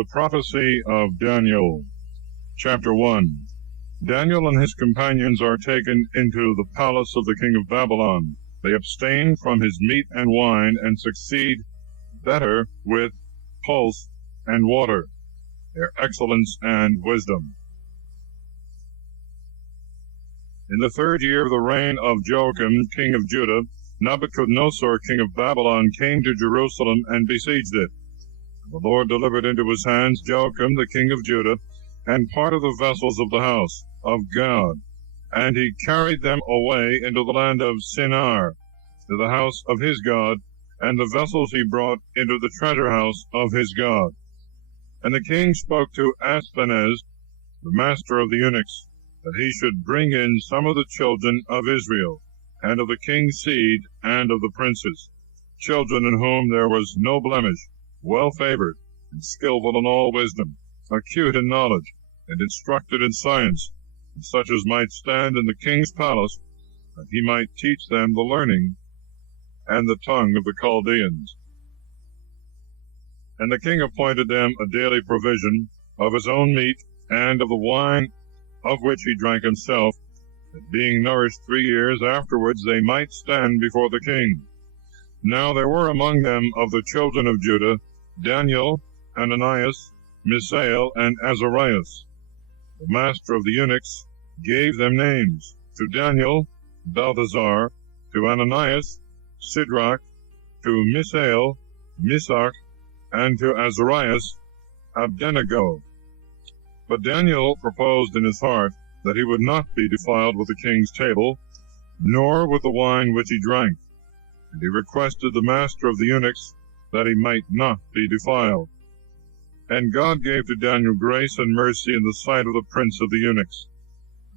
The prophecy of Daniel. Chapter 1. Daniel and his companions are taken into the palace of the king of Babylon. They abstain from his meat and wine, and succeed better with pulse and water, their excellence and wisdom. In the 3rd year of the reign of Joachim, king of Judah, Nebuchadnezzar, king of Babylon, came to Jerusalem and besieged it. The Lord delivered into his hands Joachim, the king of Judah, and part of the vessels of the house of God, and he carried them away into the land of Shinar, to the house of his God, and the vessels he brought into the treasure house of his God. And the king spoke to Aspenaz, the master of the eunuchs, that he should bring in some of the children of Israel, and of the king's seed, and of the princes, children in whom there was no blemish, well-favored, and skillful in all wisdom, acute in knowledge, and instructed in science, and such as might stand in the king's palace, that he might teach them the learning and the tongue of the Chaldeans. And the king appointed them a daily provision of his own meat, and of the wine of which he drank himself, that being nourished 3 years afterwards they might stand before the king. Now there were among them of the children of Judah Daniel, Ananias, Misael, and Azarias. The master of the eunuchs gave them names: to Daniel, Balthazar; to Ananias, Sidrak; to Misael, Misach; and to Azarias, Abednego. But Daniel proposed in his heart that he would not be defiled with the king's table, nor with the wine which he drank. And he requested the master of the eunuchs that he might not be defiled. And God gave to Daniel grace and mercy in the sight of the prince of the eunuchs.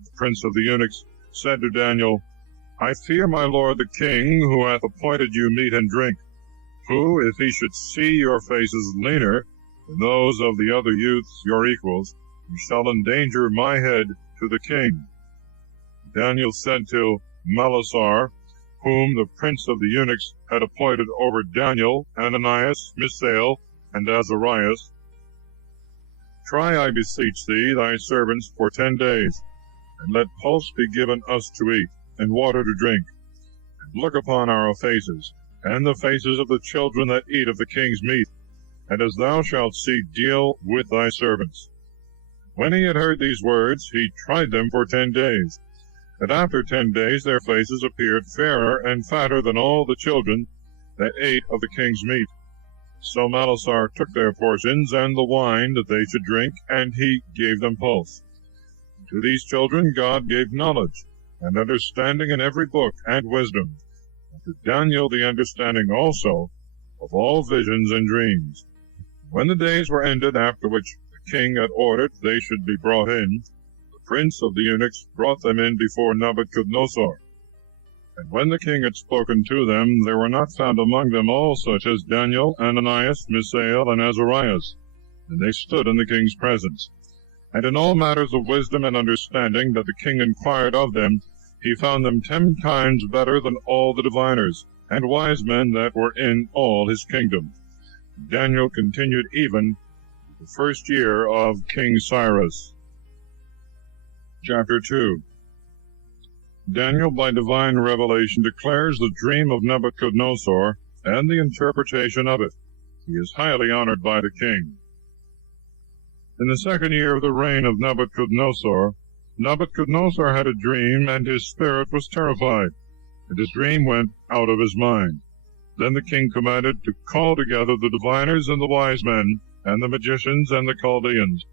The prince of the eunuchs said to Daniel, I fear my lord the king, who hath appointed you meat and drink, who, if he should see your faces leaner than those of the other youths your equals, you shall endanger my head to the king. Daniel said to Balthazar, whom the prince of the eunuchs had appointed over Daniel, Ananias, Misael, and Azarias, Try, I beseech thee, thy servants for 10 days, and let pulse be given us to eat, and water to drink, and look upon our faces, and the faces of the children that eat of the king's meat, and as thou shalt see, deal with thy servants. When he had heard these words, he tried them for 10 days. And after 10 days their faces appeared fairer and fatter than all the children that ate of the king's meat. So Balthazar took their portions and the wine that they should drink, and he gave them pulse. To these children God gave knowledge, and understanding in every book, and wisdom, and to Daniel the understanding also of all visions and dreams. When the days were ended, after which the king had ordered they should be brought in, the prince of the eunuchs brought them in before Nebuchadnezzar. And when the king had spoken to them, there were not found among them all such as Daniel, Ananias, Misael, and Azarias. And they stood in the king's presence. And in all matters of wisdom and understanding that the king inquired of them, he found them 10 times better than all the diviners and wise men that were in all his kingdom. Daniel continued even the 1st year of King Cyrus. Chapter 2. Daniel, by divine revelation, declares the dream of Nebuchadnezzar and the interpretation of it. He is highly honored by the king. In the 2nd year of the reign of Nebuchadnezzar, Nebuchadnezzar had a dream, and his spirit was terrified, and his dream went out of his mind. Then the king commanded to call together the diviners and the wise men, and the magicians and the Chaldeans,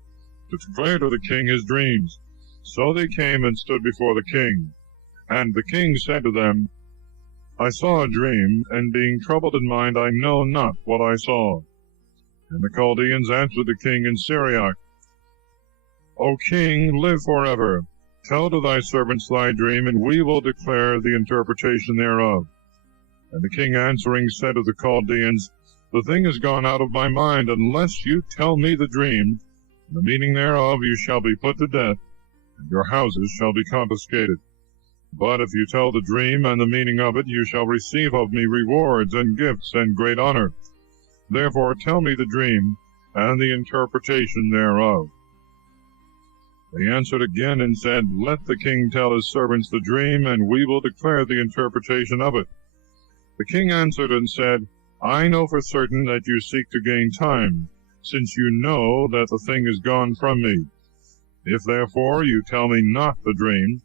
to declare to the king his dreams. So they came and stood before the king. And the king said to them, I saw a dream, and being troubled in mind, I know not what I saw. And the Chaldeans answered the king in Syriac, O king, live forever. Tell to thy servants thy dream, and we will declare the interpretation thereof. And the king answering said to the Chaldeans, The thing is gone out of my mind. Unless you tell me the dream, and the meaning thereof, you shall be put to death, and your houses shall be confiscated. But if you tell the dream and the meaning of it, you shall receive of me rewards and gifts and great honor. Therefore tell me the dream, and the interpretation thereof. They answered again and said, Let the king tell his servants the dream, and we will declare the interpretation of it. The king answered and said, I know for certain that you seek to gain time, since you know that the thing is gone from me. If therefore you tell me not the dream,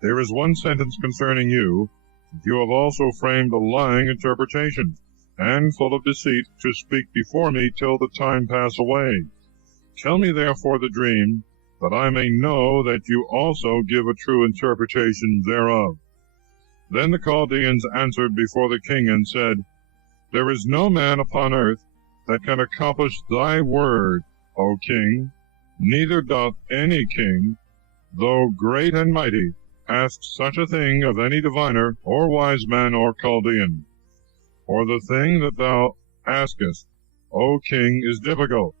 there is one sentence concerning you, that you have also framed a lying interpretation, and full of deceit, to speak before me till the time pass away. Tell me therefore the dream, that I may know that you also give a true interpretation thereof. Then the Chaldeans answered before the king and said, There is no man upon earth that can accomplish thy word, O king, neither doth any king, though great and mighty, ask such a thing of any diviner, or wise man, or Chaldean. For the thing that thou askest, O king, is difficult,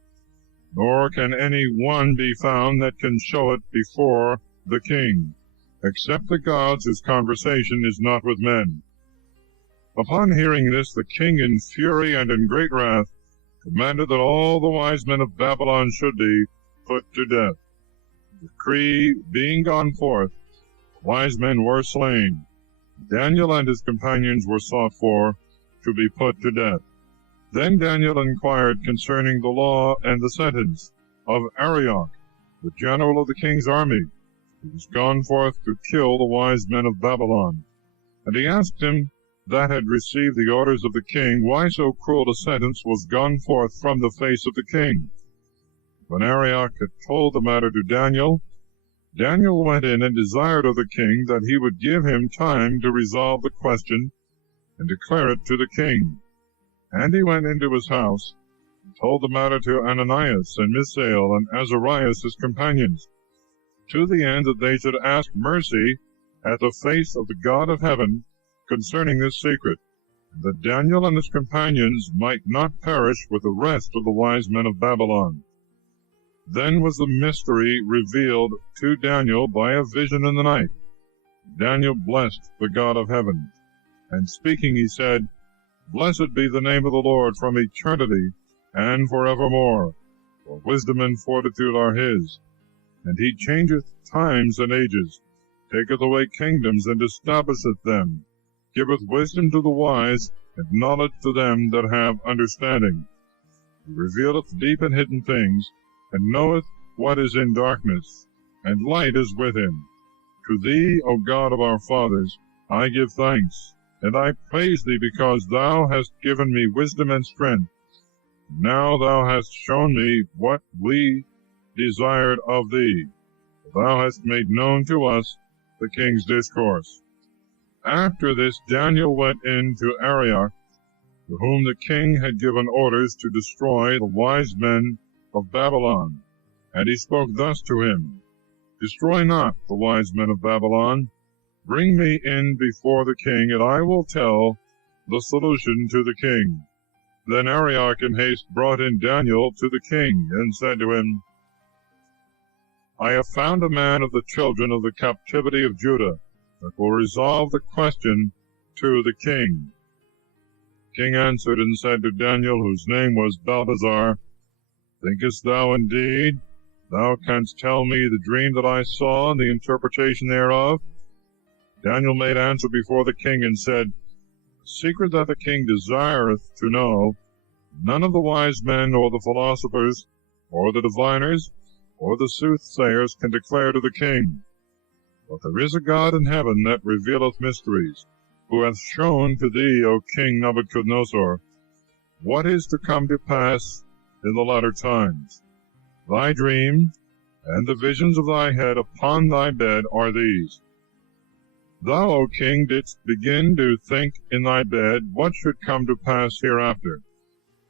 nor can any one be found that can show it before the king, except the gods whose conversation is not with men. Upon hearing this, the king in fury and in great wrath commanded that all the wise men of Babylon should be put to death. The decree being gone forth, the wise men were slain. Daniel and his companions were sought for to be put to death. Then Daniel inquired concerning the law and the sentence of Arioch, the general of the king's army, who was gone forth to kill the wise men of Babylon. And he asked him that had received the orders of the king, why so cruel a sentence was gone forth from the face of the king. When Arioch had told the matter to Daniel, Daniel went in and desired of the king that he would give him time to resolve the question and declare it to the king. And he went into his house, and told the matter to Ananias and Mishael and Azarias his companions, to the end that they should ask mercy at the face of the God of heaven concerning this secret, and that Daniel and his companions might not perish with the rest of the wise men of Babylon. Then was the mystery revealed to Daniel by a vision in the night. Daniel blessed the God of heaven, and speaking he said, Blessed be the name of the Lord from eternity and forevermore, for wisdom and fortitude are his. And he changeth times and ages, taketh away kingdoms, and establisheth them, giveth wisdom to the wise, and knowledge to them that have understanding. He revealeth deep and hidden things, and knoweth what is in darkness, and light is with him. To thee, O God of our fathers, I give thanks, and I praise thee, because thou hast given me wisdom and strength. Now thou hast shown me what we desired of thee. Thou hast made known to us the king's discourse. After this Daniel went in to Arioch, to whom the king had given orders to destroy the wise men of Babylon. And he spoke thus to him, Destroy not the wise men of Babylon. Bring me in before the king, and I will tell the solution to the king. Then Arioch in haste brought in Daniel to the king, and said to him, I have found a man of the children of the captivity of Judah, that will resolve the question to the king. The king answered and said to Daniel, whose name was Balthazar, Thinkest thou indeed thou canst tell me the dream that I saw, and the interpretation thereof? Daniel made answer before the king, and said, The secret that the king desireth to know, none of the wise men, or the philosophers, or the diviners, or the soothsayers can declare to the king. But there is a God in heaven that revealeth mysteries, who hath shown to thee, O king Nebuchadnezzar, what is to come to pass in the latter times. Thy dream, and the visions of thy head upon thy bed are these. Thou, O king, didst begin to think in thy bed what should come to pass hereafter,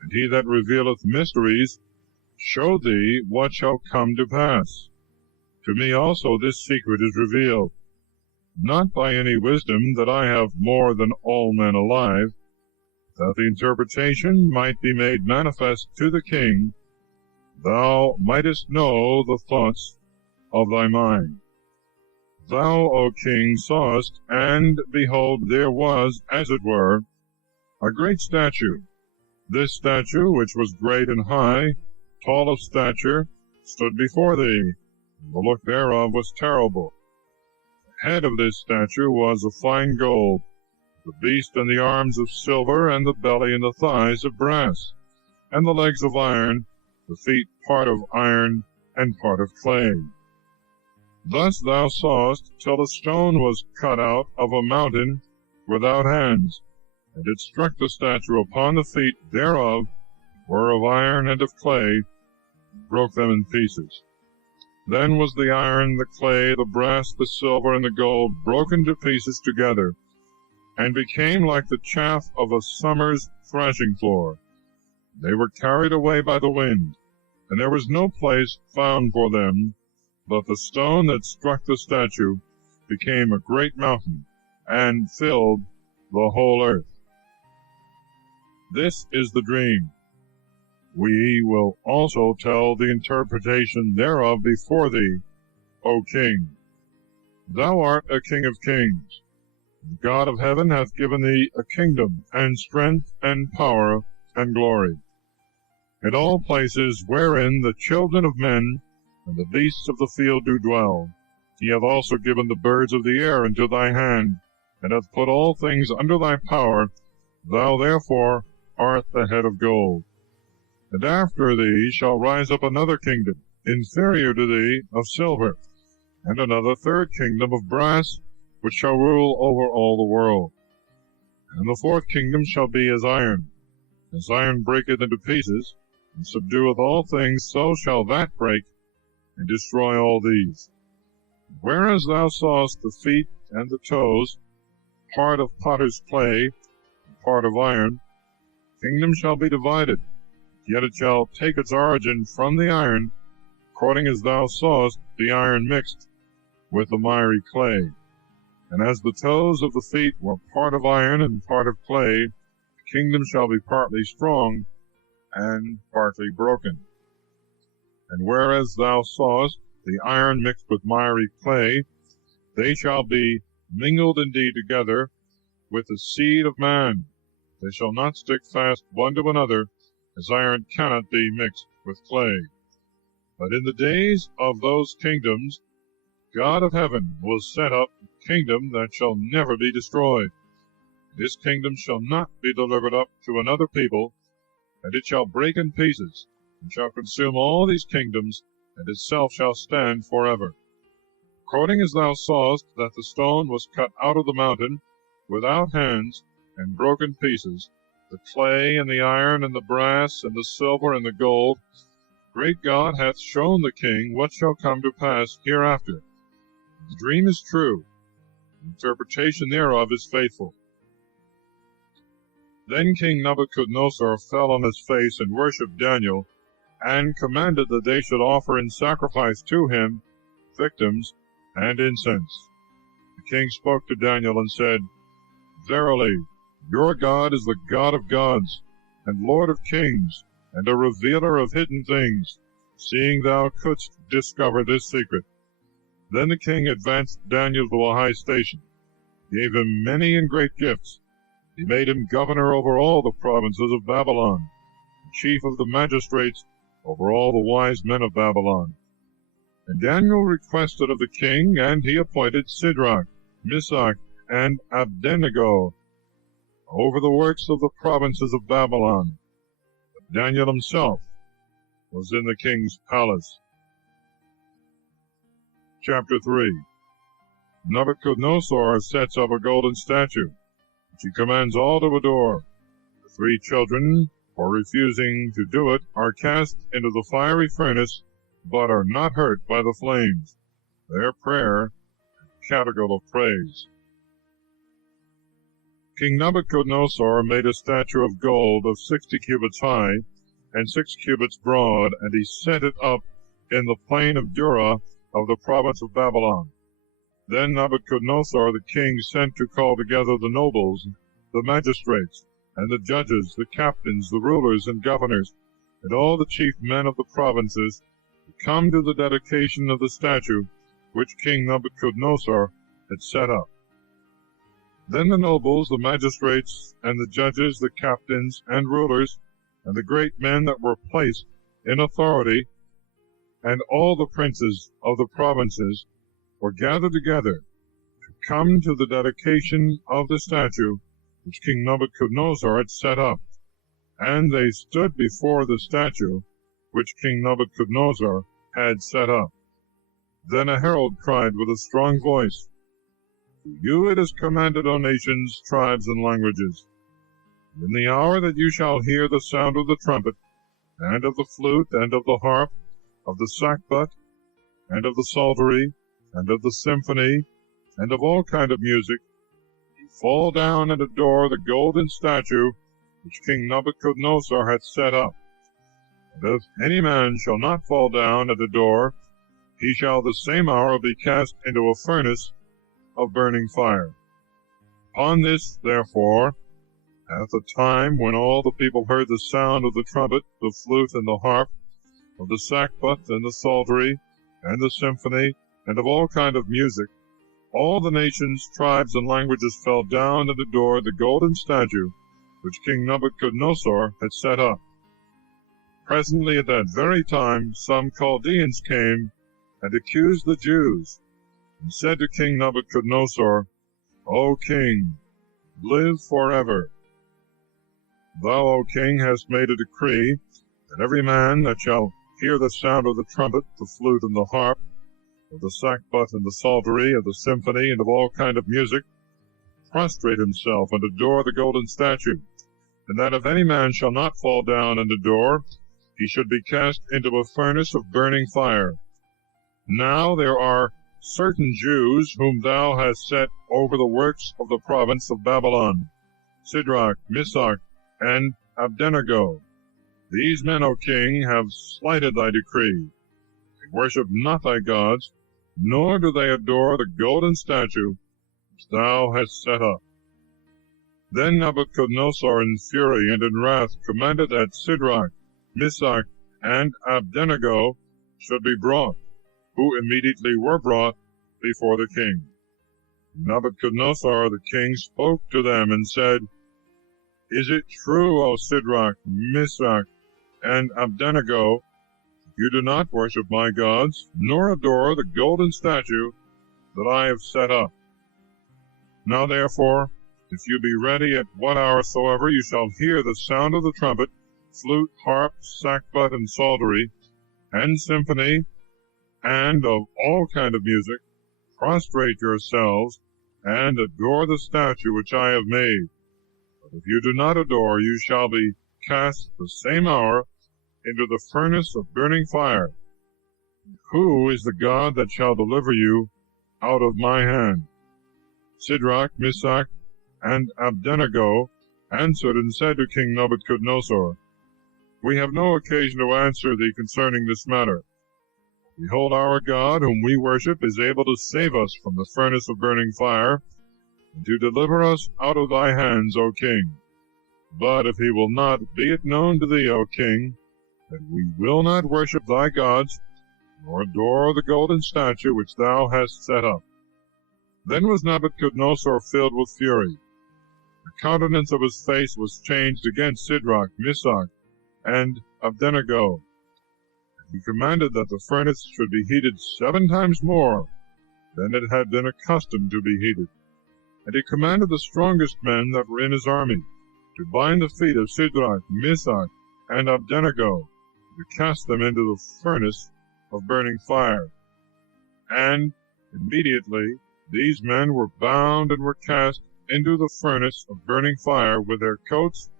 and he that revealeth mysteries show thee what shall come to pass. To me also this secret is revealed, not by any wisdom that I have more than all men alive, that the interpretation might be made manifest to the king, thou mightest know the thoughts of thy mind. Thou, O king, sawest, and behold, there was, as it were, a great statue. This statue, which was great and high, tall of stature, stood before thee. The look thereof was terrible. The head of this statue was of fine gold, the beast and the arms of silver, and the belly and the thighs of brass, and the legs of iron, the feet part of iron and part of clay. Thus thou sawest till the stone was cut out of a mountain without hands, and it struck the statue upon the feet thereof, were of iron and of clay, broke them in pieces. Then was the iron, the clay, the brass, the silver, and the gold broken to pieces together, and became like the chaff of a summer's thrashing floor. They were carried away by the wind, and there was no place found for them, but the stone that struck the statue became a great mountain, and filled the whole earth. This is the dream. We will also tell the interpretation thereof before thee, O king. Thou art a king of kings. The God of heaven hath given thee a kingdom, and strength, and power, and glory. In all places wherein the children of men and the beasts of the field do dwell, he hath also given the birds of the air into thy hand, and hath put all things under thy power. Thou therefore art the head of gold. And after thee shall rise up another kingdom, inferior to thee, of silver, and another third kingdom of brass, which shall rule over all the world. And the fourth kingdom shall be as iron breaketh into pieces, and subdueth all things, so shall that break, and destroy all these. Whereas thou sawest the feet and the toes, part of potter's clay, and part of iron, the kingdom shall be divided, yet it shall take its origin from the iron, according as thou sawest the iron mixed with the miry clay. And as the toes of the feet were part of iron and part of clay, the kingdom shall be partly strong and partly broken. And whereas thou sawest the iron mixed with miry clay, they shall be mingled indeed together with the seed of man. They shall not stick fast one to another, as iron cannot be mixed with clay. But in the days of those kingdoms, God of heaven will set up a kingdom that shall never be destroyed. This kingdom shall not be delivered up to another people, and it shall break in pieces, and shall consume all these kingdoms, and itself shall stand forever. According as thou sawest that the stone was cut out of the mountain, without hands, and broken pieces, the clay and the iron and the brass and the silver and the gold, great God hath shown the king what shall come to pass hereafter. The dream is true, the interpretation thereof is faithful. Then King Nebuchadnezzar fell on his face and worshipped Daniel, and commanded that they should offer in sacrifice to him victims and incense. The king spoke to Daniel and said, Verily, your God is the God of gods, and Lord of kings, and a revealer of hidden things, seeing thou couldst discover this secret. Then the king advanced Daniel to a high station, gave him many and great gifts. He made him governor over all the provinces of Babylon, chief of the magistrates over all the wise men of Babylon. And Daniel requested of the king, and he appointed Shadrach, Meshach, and Abednego over the works of the provinces of Babylon. But Daniel himself was in the king's palace. Chapter 3. Nebuchadnezzar sets up a golden statue, which he commands all to adore. The three children, for refusing to do it, are cast into the fiery furnace, but are not hurt by the flames. Their prayer, canticle of praise. King Nebuchadnezzar made a statue of gold of 60 cubits high, and 6 cubits broad, and he set it up in the plain of Dura of the province of Babylon. Then Nebuchadnezzar the king sent to call together the nobles, the magistrates, and the judges, the captains, the rulers and governors, and all the chief men of the provinces, to come to the dedication of the statue which King Nebuchadnezzar had set up. Then the nobles, the magistrates, and the judges, the captains, and rulers, and the great men that were placed in authority, and all the princes of the provinces were gathered together to come to the dedication of the statue which King Nebuchadnezzar had set up. And they stood before the statue which King Nebuchadnezzar had set up. Then a herald cried with a strong voice, "To you it is commanded, O nations, tribes, and languages, in the hour that you shall hear the sound of the trumpet, and of the flute, and of the harp, of the sackbut, and of the psaltery, and of the symphony, and of all kind of music, fall down and adore the golden statue which King Nebuchadnezzar hath set up. And if any man shall not fall down and adore, he shall the same hour be cast into a furnace of burning fire." Upon this, therefore, at the time when all the people heard the sound of the trumpet, the flute, and the harp, of the sackbut, and the psaltery, and the symphony, and of all kind of music, all the nations, tribes, and languages fell down and adored the golden statue which King Nebuchadnezzar had set up. Presently at that very time some Chaldeans came and accused the Jews, and said to King Nebuchadnezzar, "O king, live forever. Thou, O king, hast made a decree that every man that shall hear the sound of the trumpet, the flute, and the harp, of the sackbut, and the psaltery, of the symphony, and of all kind of music, prostrate himself and adore the golden statue, and that if any man shall not fall down and adore, he should be cast into a furnace of burning fire. Now there are certain Jews whom thou hast set over the works of the province of Babylon, Shadrach, Meshach, and Abednego. These men, O king, have slighted thy decree. They worship not thy gods, nor do they adore the golden statue which thou hast set up." Then Nebuchadnezzar in fury and in wrath commanded that Shadrach, Meshach, and Abednego should be brought, who immediately were brought before the king. Nebuchadnezzar the king spoke to them and said, "Is it true, O Shadrach, Meshach, and Abednego, you do not worship my gods, nor adore the golden statue that I have set up? Now therefore, if you be ready at what hour soever you shall hear the sound of the trumpet, flute, harp, sackbut, and psaltery, and symphony, and of all kind of music, prostrate yourselves, and adore the statue which I have made. But if you do not adore, you shall be cast the same hour into the furnace of burning fire. Who is the God that shall deliver you out of my hand?" Shadrach, Meshach, and Abednego answered and said to King Nebuchadnezzar, "We have no occasion to answer thee concerning this matter. Behold, our God, whom we worship, is able to save us from the furnace of burning fire, and to deliver us out of thy hands, O king. But if he will not, be it known to thee, O king, that we will not worship thy gods, nor adore the golden statue which thou hast set up." Then was Nebuchadnezzar filled with fury. The countenance of his face was changed against Shadrach, Meshach, and Abednego. He commanded that the furnace should be heated 7 times more than it had been accustomed to be heated. And he commanded the strongest men that were in his army to bind the feet of Shadrach, Meshach, and Abednego, to cast them into the furnace of burning fire. And immediately these men were bound and were cast into the furnace of burning fire with their coats,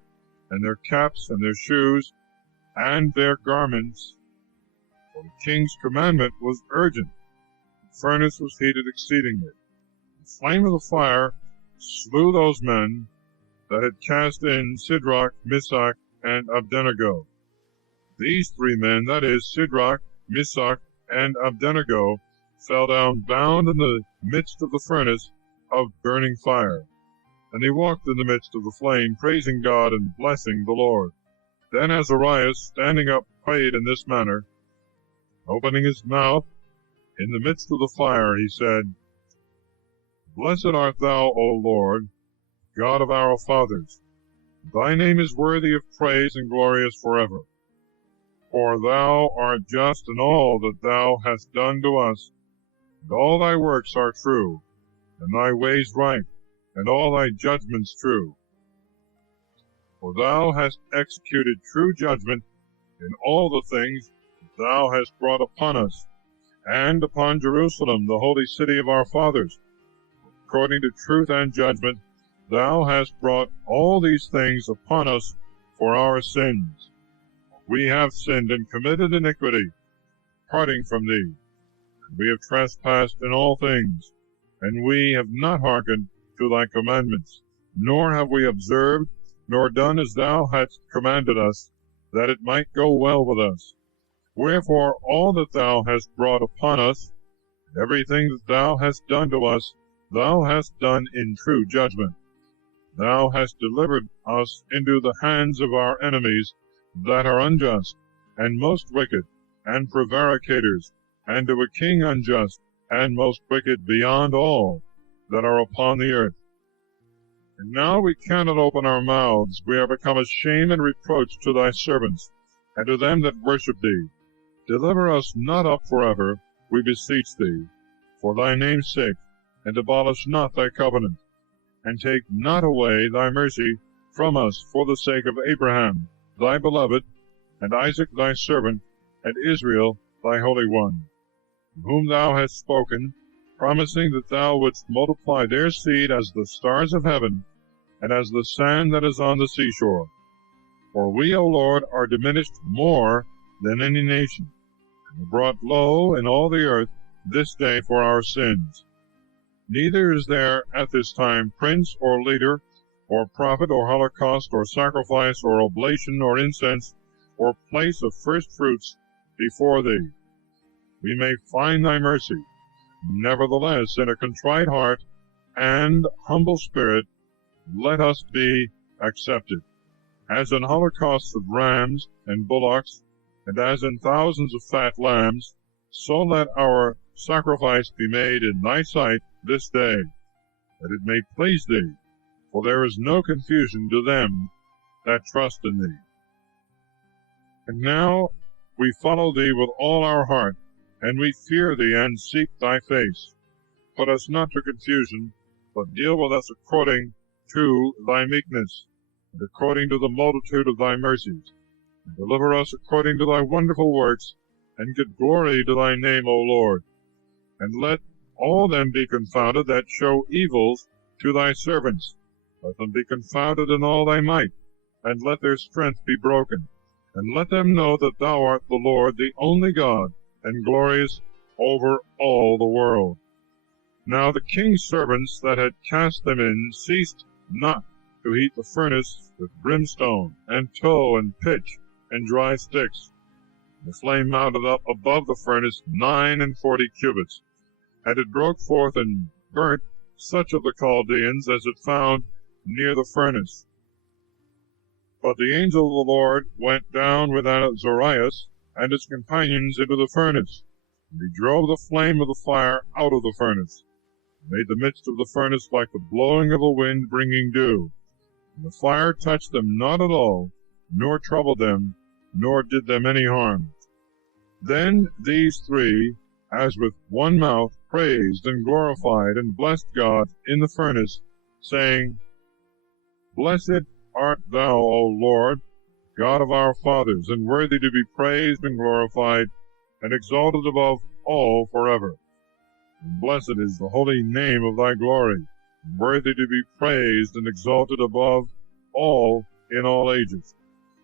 and their caps, and their shoes, and their garments. For the king's commandment was urgent. The furnace was heated exceedingly. The flame of the fire slew those men that had cast in Shadrach, Meshach, and Abednego. These 3 men, that is, Shadrach, Meshach, and Abednego, fell down bound in the midst of the furnace of burning fire. And they walked in the midst of the flame, praising God and blessing the Lord. Then Azariah, standing up, prayed in this manner. Opening his mouth, in the midst of the fire, he said, "Blessed art thou, O Lord, God of our fathers. Thy name is worthy of praise and glorious forever. For thou art just in all that thou hast done to us, and all thy works are true, and thy ways right, and all thy judgments true. For thou hast executed true judgment in all the things that thou hast brought upon us, and upon Jerusalem, the holy city of our fathers. According to truth and judgment, thou hast brought all these things upon us for our sins. We have sinned and committed iniquity, parting from thee. We have trespassed in all things, and we have not hearkened to thy commandments, nor have we observed, nor done as thou hadst commanded us, that it might go well with us. Wherefore all that thou hast brought upon us, and everything that thou hast done to us, thou hast done in true judgment. Thou hast delivered us into the hands of our enemies that are unjust, and most wicked, and prevaricators, and to a king unjust, and most wicked beyond all that are upon the earth. And now we cannot open our mouths, we are become a shame and reproach to thy servants, and to them that worship thee. Deliver us not up forever, we beseech thee, for thy name's sake, and abolish not thy covenant, and take not away thy mercy from us for the sake of Abraham, thy beloved, and Isaac thy servant, and Israel thy holy one, whom thou hast spoken, promising that thou wouldst multiply their seed as the stars of heaven, and as the sand that is on the seashore. For we, O Lord, are diminished more than any nation, and are brought low in all the earth this day for our sins. Neither is there at this time prince or leader, or prophet, or holocaust, or sacrifice, or oblation, or incense, or place of first fruits before thee. We may find thy mercy. Nevertheless, in a contrite heart and humble spirit, let us be accepted. As in holocausts of rams and bullocks, and as in thousands of fat lambs, so let our sacrifice be made in thy sight this day, that it may please thee, for there is no confusion to them that trust in thee. And now we follow thee with all our heart, and we fear thee and seek thy face. Put us not to confusion, but deal with us according to thy meekness, and according to the multitude of thy mercies, and deliver us according to thy wonderful works, and give glory to thy name, O Lord. And let all them be confounded that show evils to thy servants. Let them be confounded in all thy might, and let their strength be broken. And let them know that thou art the Lord, the only God, and glorious over all the world. Now the king's servants that had cast them in ceased not to heat the furnace with brimstone, and tow, and pitch, and dry sticks. The flame mounted up above the furnace 49 cubits, and it broke forth and burnt such of the Chaldeans as it found near the furnace. But the angel of the Lord went down with Azarias and his companions into the furnace, and he drove the flame of the fire out of the furnace, and made the midst of the furnace like the blowing of a wind bringing dew. And the fire touched them not at all, nor troubled them, nor did them any harm. Then these three, as with one mouth, praised and glorified and blessed God in the furnace, saying, Blessed art thou, O Lord, God of our fathers, and worthy to be praised and glorified, and exalted above all forever. And blessed is the holy name of thy glory, and worthy to be praised and exalted above all in all ages.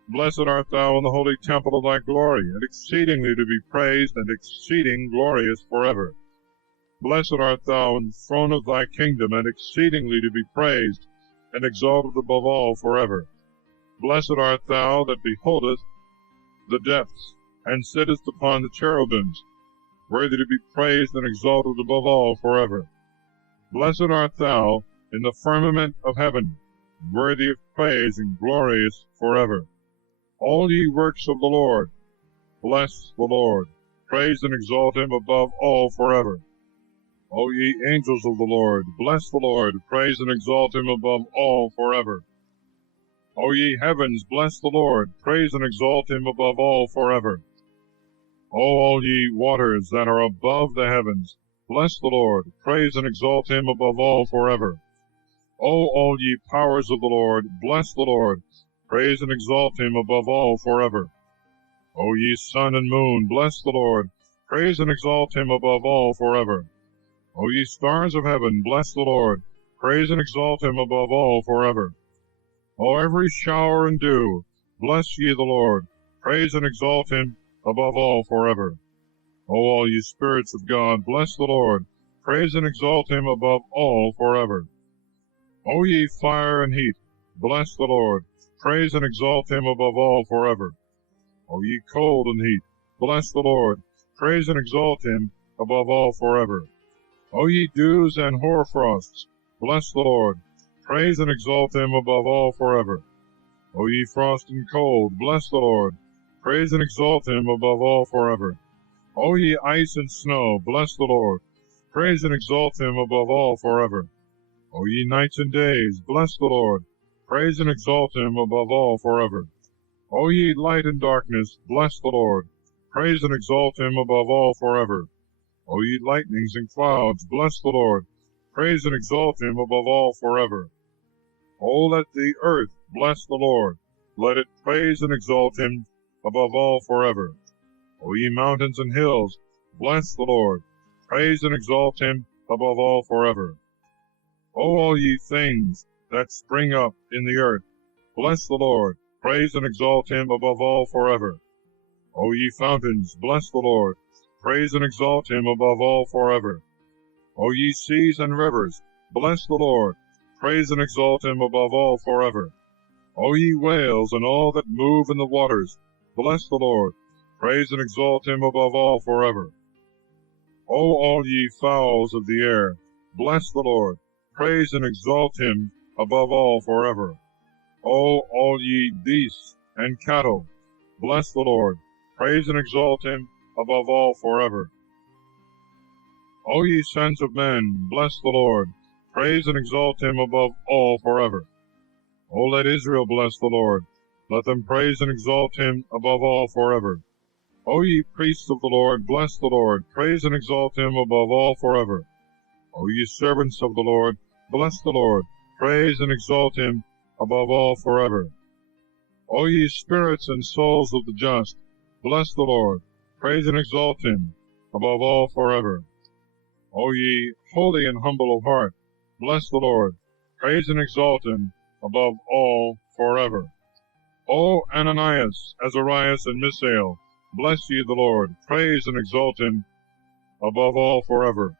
Blessed art thou in the holy temple of thy glory, and exceedingly to be praised, and exceeding glorious forever. Blessed art thou in the throne of thy kingdom, and exceedingly to be praised, and exalted above all forever. Blessed art thou that beholdest the depths, and sittest upon the cherubims, worthy to be praised and exalted above all forever. Blessed art thou in the firmament of heaven, worthy of praise and glorious forever. All ye works of the Lord, bless the Lord, praise and exalt him above all forever. O ye angels of the Lord, bless the Lord, praise and exalt him above all forever. O ye heavens, bless the Lord, praise and exalt him above all forever. O all ye waters that are above the heavens, bless the Lord, praise and exalt him above all forever. O all ye powers of the Lord, bless the Lord, praise and exalt him above all forever. O ye sun and moon, bless the Lord, praise and exalt him above all forever. O ye stars of heaven, bless the Lord, praise and exalt him above all forever. O every shower and dew, bless ye the Lord, praise and exalt him above all forever. O all ye spirits of God, bless the Lord, praise and exalt him above all forever. O ye fire and heat, bless the Lord, praise and exalt him above all forever. O ye cold and heat, bless the Lord, praise and exalt him above all forever. O ye dews and hoarfrosts, bless the Lord, praise and exalt him above all forever. O ye frost and cold, bless the Lord, praise and exalt him above all forever. O ye ice and snow, bless the Lord, praise and exalt him above all forever. O ye nights and days, bless the Lord, praise and exalt him above all forever. O ye light and darkness, bless the Lord, praise and exalt him above all forever. O ye lightnings and clouds, bless the Lord, praise and exalt him above all forever. O let the earth bless the Lord, let it praise and exalt him above all forever. O ye mountains and hills, bless the Lord, praise and exalt him above all forever. O all ye things that spring up in the earth, bless the Lord, praise and exalt him above all forever. O ye fountains, bless the Lord, praise and exalt him above all forever. O ye seas and rivers, bless the Lord, praise and exalt him above all forever. O ye whales and all that move in the waters, bless the Lord, praise and exalt him above all forever. O all ye fowls of the air, bless the Lord, praise and exalt him above all forever. O all ye beasts and cattle, bless the Lord, praise and exalt him above all forever. O ye sons of men, bless the Lord, praise and exalt him above all forever. O let Israel bless the Lord, let them praise and exalt him above all forever. O ye priests of the Lord, bless the Lord, praise and exalt him above all forever. O ye servants of the Lord, bless the Lord, praise and exalt him above all forever. O ye spirits and souls of the just, bless the Lord, praise and exalt him above all forever. O ye holy and humble of heart, bless the Lord, praise and exalt him above all forever. O Ananias, Azarias, and Misael, bless ye the Lord, praise and exalt him above all forever.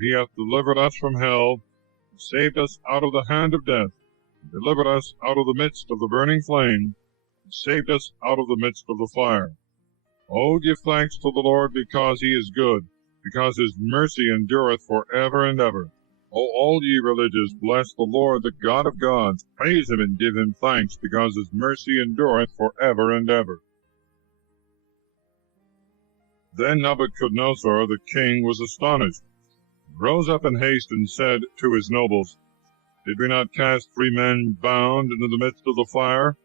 He hath delivered us from hell, and saved us out of the hand of death, and delivered us out of the midst of the burning flame, and saved us out of the midst of the fire. O give thanks to the Lord, because he is good, because his mercy endureth for ever and ever. O all ye religious, bless the Lord, the God of gods, praise him and give him thanks, because his mercy endureth for ever and ever. Then Nebuchadnezzar the king was astonished, rose up in haste, and said to his nobles, Did we not cast 3 men bound into the midst of the fire?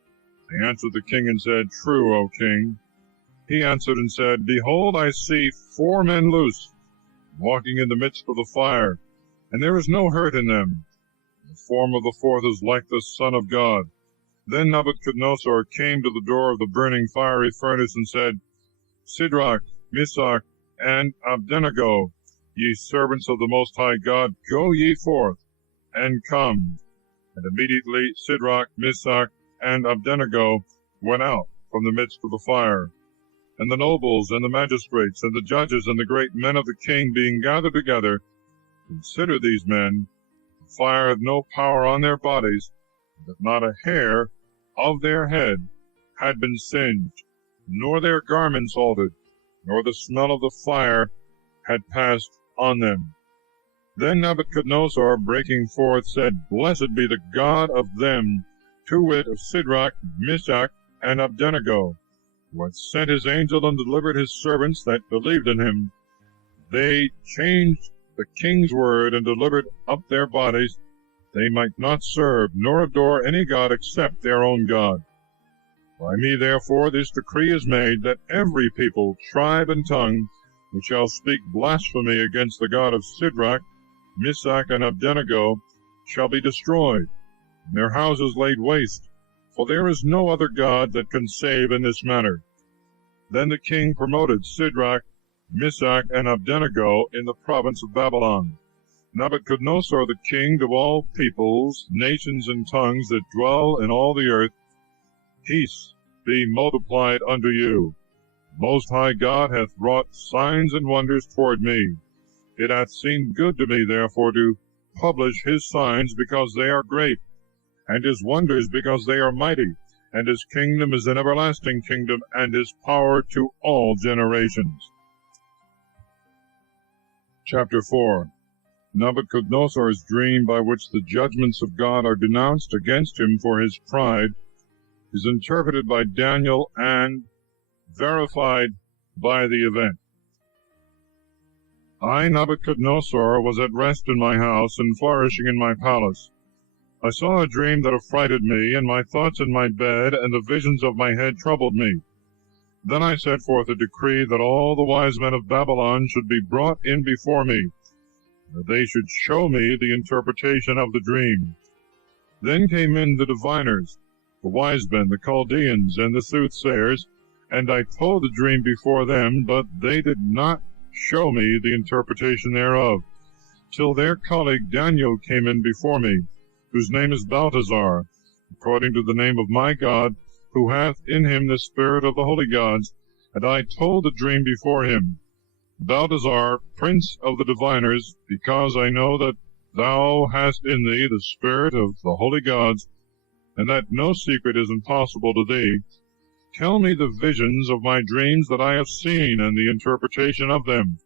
They answered the king and said, True, O king. He answered and said, Behold, I see 4 men loose, walking in the midst of the fire, and there is no hurt in them. The form of the 4th is like the Son of God. Then Nebuchadnezzar came to the door of the burning fiery furnace and said, Shadrach, Meshach, and Abednego, ye servants of the Most High God, go ye forth, and come. And immediately Shadrach, Meshach, and Abednego went out from the midst of the fire. And the nobles, and the magistrates, and the judges, and the great men of the king, being gathered together, considered these men. The fire had no power on their bodies, that not a hair of their head had been singed, nor their garments altered, nor the smell of the fire had passed on them. Then Nebuchadnezzar, breaking forth, said, Blessed be the God of them, to wit, of Shadrach, Meshach, and Abednego, who hath sent his angel and delivered his servants that believed in him. They changed the king's word and delivered up their bodies, they might not serve nor adore any god except their own God. By me, therefore, this decree is made, that every people, tribe, and tongue, which shall speak blasphemy against the God of Shadrach, Meshach, and Abednego, shall be destroyed, and their houses laid waste, for there is no other God that can save in this manner. Then the king promoted Shadrach, Meshach, and Abednego in the province of Babylon. Nebuchadnezzar the king of all peoples, nations, and tongues that dwell in all the earth, peace be multiplied unto you. Most High God hath wrought signs and wonders toward me. It hath seemed good to me, therefore, to publish his signs, because they are great, and his wonders, because they are mighty, and his kingdom is an everlasting kingdom, and his power to all generations. Chapter 4. Nebuchadnezzar's dream, by which the judgments of God are denounced against him for his pride, is interpreted by Daniel and verified by the event. I, Nebuchadnezzar, was at rest in my house and flourishing in my palace. I saw a dream that affrighted me, and my thoughts in my bed and the visions of my head troubled me. Then I set forth a decree that all the wise men of Babylon should be brought in before me, that they should show me the interpretation of the dream. Then came in the diviners, the wise men, the Chaldeans, and the soothsayers, and I told the dream before them, but they did not show me the interpretation thereof, till their colleague Daniel came in before me, whose name is Balthazar, according to the name of my God, who hath in him the spirit of the holy gods, and I told the dream before him. Balthazar, prince of the diviners, because I know that thou hast in thee the spirit of the holy gods, and that no secret is impossible to thee, tell me the visions of my dreams that I have seen, and the interpretation of them.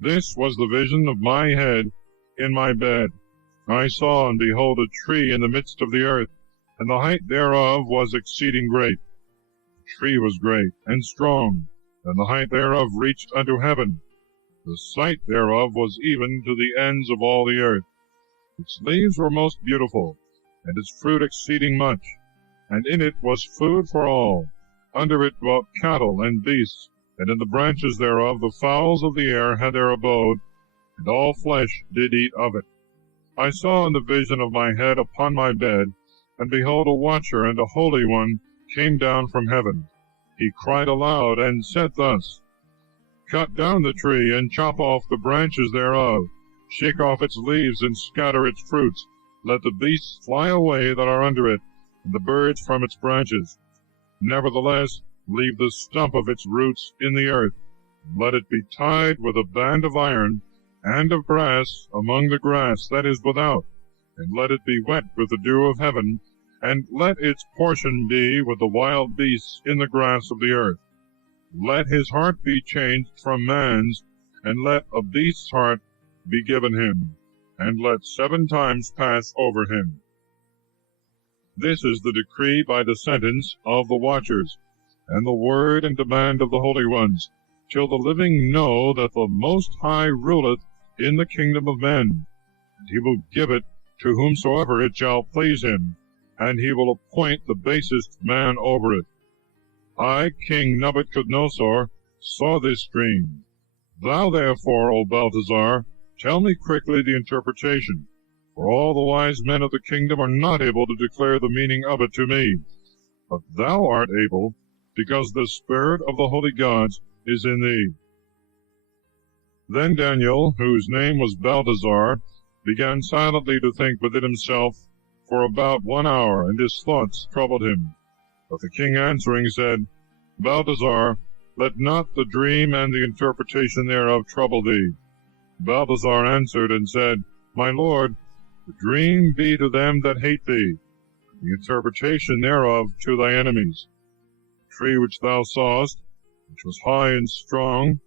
This was the vision of my head in my bed. I saw, and behold, a tree in the midst of the earth, and the height thereof was exceeding great. The tree was great and strong, and the height thereof reached unto heaven. The sight thereof was even to the ends of all the earth. Its leaves were most beautiful, and its fruit exceeding much, and in it was food for all. Under it dwelt cattle and beasts, and in the branches thereof the fowls of the air had their abode, and all flesh did eat of it. I saw in the vision of my head upon my bed, and behold, a watcher and a holy one came down from heaven. He cried aloud, and said thus, Cut down the tree, and chop off the branches thereof, shake off its leaves, and scatter its fruits. Let the beasts fly away that are under it, and the birds from its branches. Nevertheless, leave the stump of its roots in the earth. Let it be tied with a band of iron and of brass among the grass that is without, and let it be wet with the dew of heaven, and let its portion be with the wild beasts in the grass of the earth. Let his heart be changed from man's, and let a beast's heart be given him, and let 7 times pass over him. This is the decree by the sentence of the watchers, and the word and demand of the holy ones, till the living know that the Most High ruleth in the kingdom of men, and he will give it to whomsoever it shall please him, and he will appoint the basest man over it. I, King Nebuchadnezzar, saw this dream. Thou therefore, O Balthazar, tell me quickly the interpretation, for all the wise men of the kingdom are not able to declare the meaning of it to me. But thou art able, because the spirit of the holy gods is in thee. Then Daniel, whose name was Balthazar, began silently to think within himself for about 1 hour, and his thoughts troubled him. But the king answering said, Balthazar, let not the dream and the interpretation thereof trouble thee. Balthazar answered and said, My lord, the dream be to them that hate thee, the interpretation thereof to thy enemies. The tree which thou sawest, which was high and strong,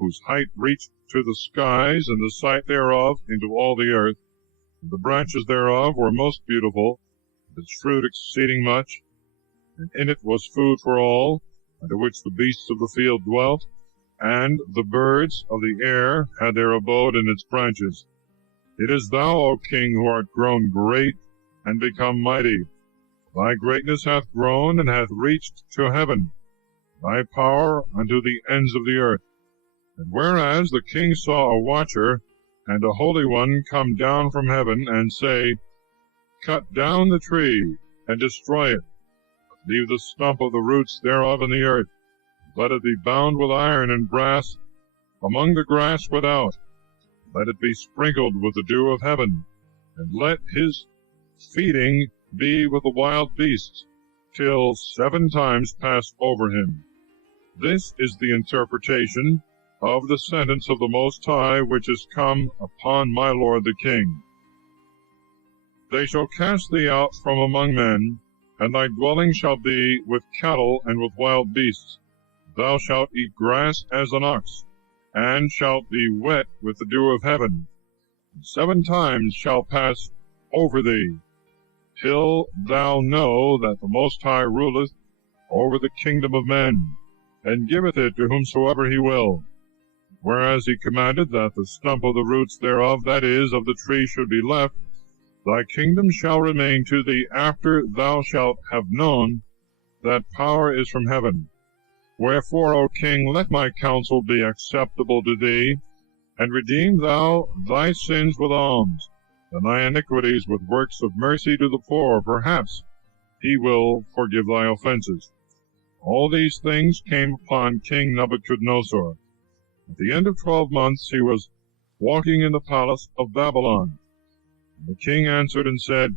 whose height reached to the skies, and the sight thereof into all the earth, and the branches thereof were most beautiful, and its fruit exceeding much, and in it was food for all, under which the beasts of the field dwelt, and the birds of the air had their abode in its branches. It is thou, O king, who art grown great and become mighty. Thy greatness hath grown and hath reached to heaven, thy power unto the ends of the earth. And whereas the king saw a watcher and a holy one come down from heaven, and say, Cut down the tree, and destroy it, leave the stump of the roots thereof in the earth, let it be bound with iron and brass among the grass without, let it be sprinkled with the dew of heaven, and let his feeding be with the wild beasts, till 7 times pass over him. This is the interpretation of the sentence of the Most High, which is come upon my lord the king. They shall cast thee out from among men, and thy dwelling shall be with cattle and with wild beasts. Thou shalt eat grass as an ox, and shalt be wet with the dew of heaven. 7 times shall pass over thee, till thou know that the Most High ruleth over the kingdom of men, and giveth it to whomsoever he will. Whereas he commanded that the stump of the roots thereof, that is, of the tree, should be left, thy kingdom shall remain to thee after thou shalt have known that power is from heaven. Wherefore, O king, let my counsel be acceptable to thee, and redeem thou thy sins with alms, and thy iniquities with works of mercy to the poor. Perhaps he will forgive thy offenses. All these things came upon King Nebuchadnezzar. At the end of 12 months he was walking in the palace of Babylon. And the king answered and said,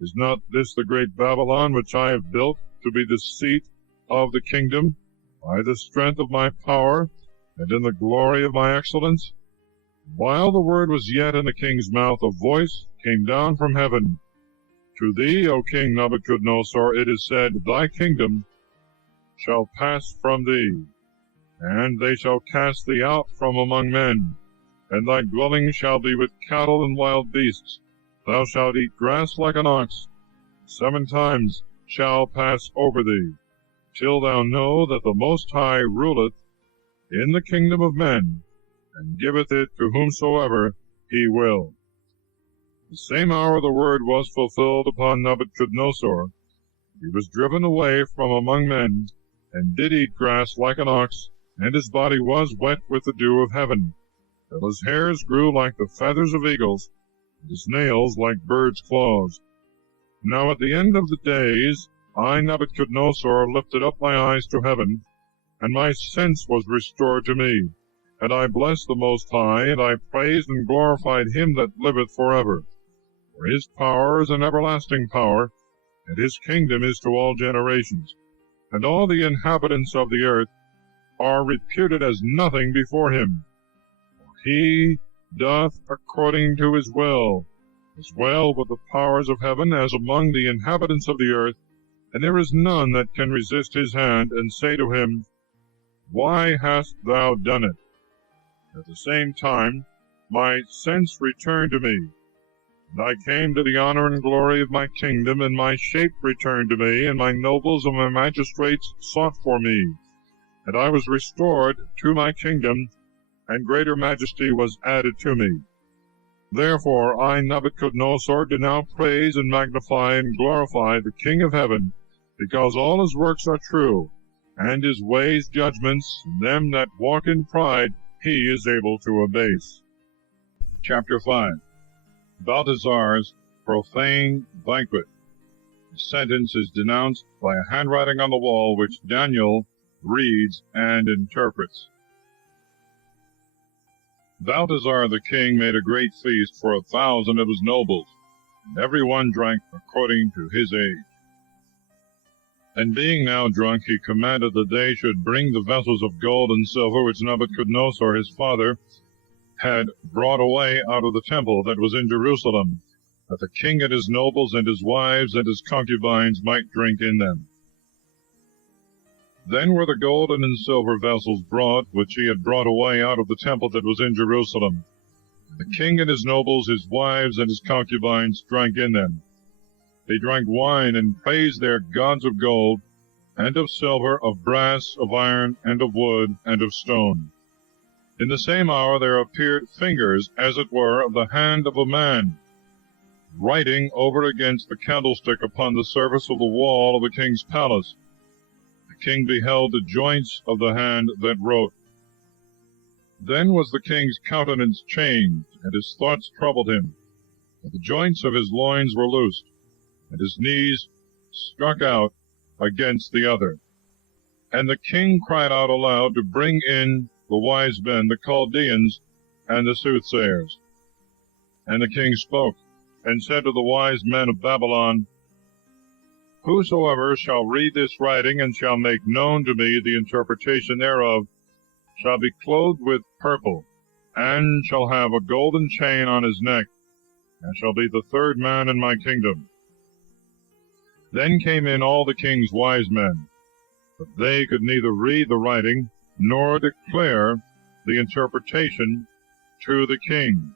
Is not this the great Babylon which I have built to be the seat of the kingdom, by the strength of my power, and in the glory of my excellence? While the word was yet in the king's mouth, a voice came down from heaven. To thee, O king Nebuchadnezzar, it is said, Thy kingdom shall pass from thee, and they shall cast thee out from among men, and thy dwelling shall be with cattle and wild beasts. Thou shalt eat grass like an ox. 7 times shall pass over thee, till thou know that the Most High ruleth in the kingdom of men, and giveth it to whomsoever he will. The same hour the word was fulfilled upon Nebuchadnezzar. He was driven away from among men, and did eat grass like an ox, and his body was wet with the dew of heaven, till his hairs grew like the feathers of eagles, and his nails like birds' claws. Now at the end of the days, I, Nebuchadnezzar, lifted up my eyes to heaven, and my sense was restored to me. And I blessed the Most High, and I praised and glorified him that liveth forever. For his power is an everlasting power, and his kingdom is to all generations. And all the inhabitants of the earth are reputed as nothing before him. For he doth according to his will, as well with the powers of heaven as among the inhabitants of the earth, and there is none that can resist his hand, and say to him, Why hast thou done it? At the same time my sense returned to me, and I came to the honor and glory of my kingdom, and my shape returned to me, and my nobles and my magistrates sought for me. And I was restored to my kingdom, and greater majesty was added to me. Therefore I, Nebuchadnezzar, do now praise and magnify and glorify the King of heaven, because all his works are true, and his ways judgments, and them that walk in pride he is able to abase. Chapter 5. Balthazar's profane banquet. The sentence is denounced by a handwriting on the wall, which Daniel reads and interprets. Balthazar the king made a great feast for 1,000 of his nobles, and every one drank according to his age. And being now drunk, he commanded that they should bring the vessels of gold and silver which Nebuchadnezzar his father had brought away out of the temple that was in Jerusalem, that the king and his nobles and his wives and his concubines might drink in them. Then were the golden and silver vessels brought, which he had brought away out of the temple that was in Jerusalem. The king and his nobles, his wives, and his concubines drank in them. They drank wine, and praised their gods of gold, and of silver, of brass, of iron, and of wood, and of stone. In the same hour there appeared fingers, as it were, of the hand of a man, writing over against the candlestick upon the surface of the wall of the king's palace. The king beheld the joints of the hand that wrote. Then was the king's countenance changed, and his thoughts troubled him. And the joints of his loins were loosed, and his knees struck out against the other. And the king cried out aloud to bring in the wise men, the Chaldeans, and the soothsayers. And the king spoke, and said to the wise men of Babylon, Whosoever shall read this writing, and shall make known to me the interpretation thereof, shall be clothed with purple, and shall have a golden chain on his neck, and shall be the third man in my kingdom. Then came in all the king's wise men, but they could neither read the writing, nor declare the interpretation to the king.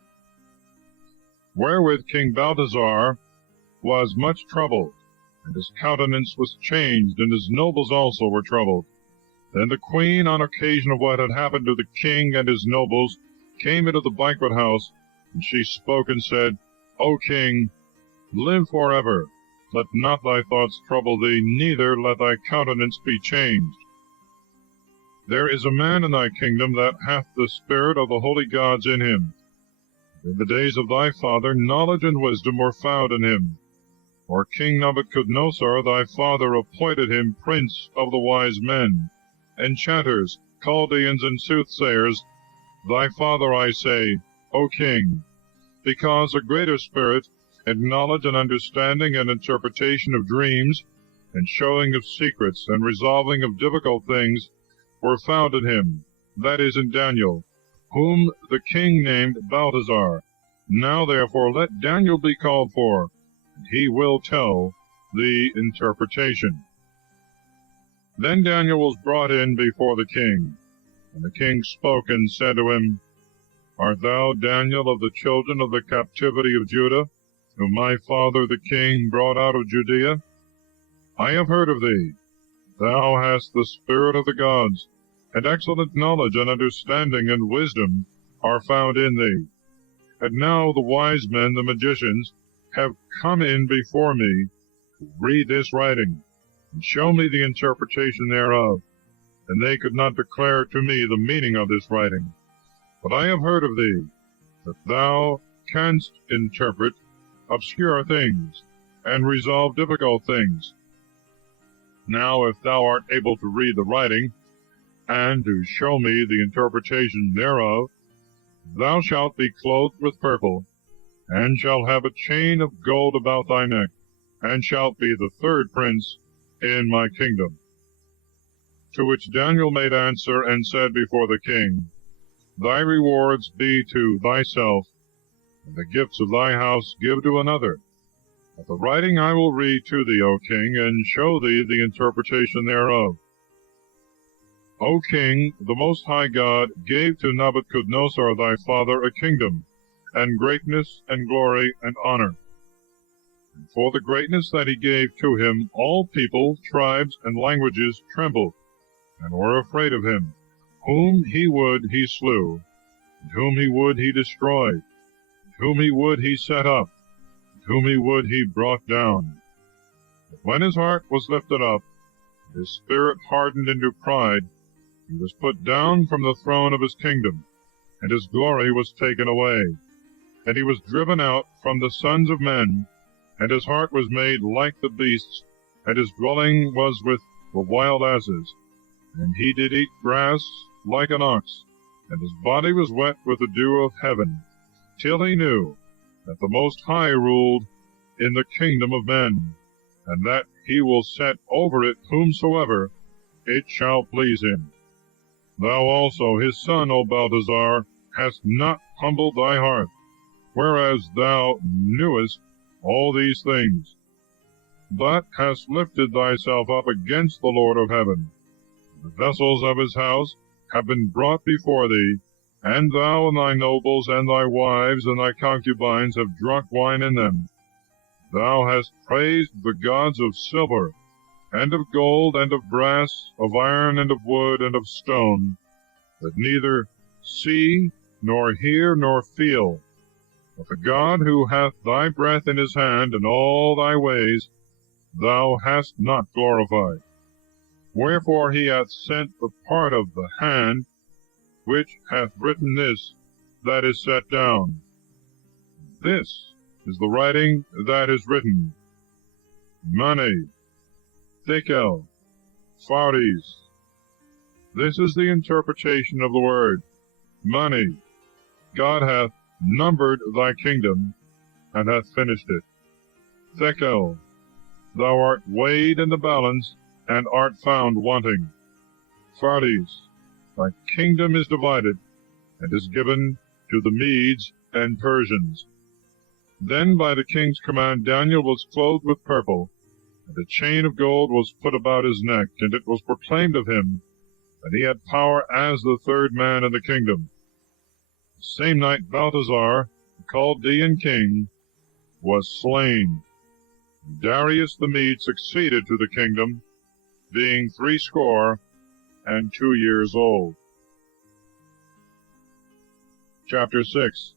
Wherewith King Balthazar was much troubled, and his countenance was changed, and his nobles also were troubled. Then the queen, on occasion of what had happened to the king and his nobles, came into the banquet house, and she spoke and said, O king, live forever. Let not thy thoughts trouble thee, neither let thy countenance be changed. There is a man in thy kingdom that hath the spirit of the holy gods in him. In the days of thy father knowledge and wisdom were found in him. For King Nebuchadnezzar thy father appointed him prince of the wise men, enchanters, Chaldeans, and soothsayers, thy father, I say, O king, because a greater spirit, and knowledge and understanding and interpretation of dreams, and showing of secrets, and resolving of difficult things, were found in him, that is, in Daniel, whom the king named Balthazar. Now therefore let Daniel be called for, and he will tell the interpretation. Then Daniel was brought in before the king, and the king spoke and said to him, Art thou Daniel of the children of the captivity of Judah, whom my father the king brought out of Judea? I have heard of thee. Thou hast the spirit of the gods, and excellent knowledge and understanding and wisdom are found in thee. And now the wise men, the magicians, have come in before me to read this writing, and show me the interpretation thereof. And they could not declare to me the meaning of this writing. But I have heard of thee, that thou canst interpret obscure things, and resolve difficult things. Now if thou art able to read the writing, and to show me the interpretation thereof, thou shalt be clothed with purple, and shalt have a chain of gold about thy neck, and shalt be the third prince in my kingdom. To which Daniel made answer and said before the king, Thy rewards be to thyself, and the gifts of thy house give to another. But the writing I will read to thee, O king, and show thee the interpretation thereof. O king, the Most High God gave to Nebuchadnezzar thy father a kingdom, and greatness, and glory, and honor. And for the greatness that he gave to him, all people, tribes, and languages trembled, and were afraid of him. Whom he would he slew, and whom he would he destroyed, and whom he would he set up, and whom he would he brought down. But when his heart was lifted up, and his spirit hardened into pride, he was put down from the throne of his kingdom, and his glory was taken away. And he was driven out from the sons of men, and his heart was made like the beasts, and his dwelling was with the wild asses. And he did eat grass like an ox, and his body was wet with the dew of heaven, till he knew that the Most High ruled in the kingdom of men, and that he will set over it whomsoever it shall please him. Thou also, his son, O Balthazar, hast not humbled thy heart, whereas thou knewest all these things, but hast lifted thyself up against the Lord of heaven. The vessels of his house have been brought before thee, and thou and thy nobles and thy wives and thy concubines have drunk wine in them. Thou hast praised the gods of silver, and of gold, and of brass, of iron, and of wood, and of stone, that neither see, nor hear, nor feel. But the God who hath thy breath in his hand and all thy ways, thou hast not glorified. Wherefore he hath sent the part of the hand, which hath written this that is set down. This is the writing that is written. Mane, Thekel, Phares. This is the interpretation of the word. Mane, God hath numbered thy kingdom, and hath finished it. Thekel, thou art weighed in the balance, and art found wanting. Phares, thy kingdom is divided, and is given to the Medes and Persians. Then by the king's command Daniel was clothed with purple, and a chain of gold was put about his neck, and it was proclaimed of him that he had power as the third man in the kingdom. The same night Balthazar, the Chaldean king, was slain. Darius the Mede succeeded to the kingdom, being 62 years old. Chapter 6.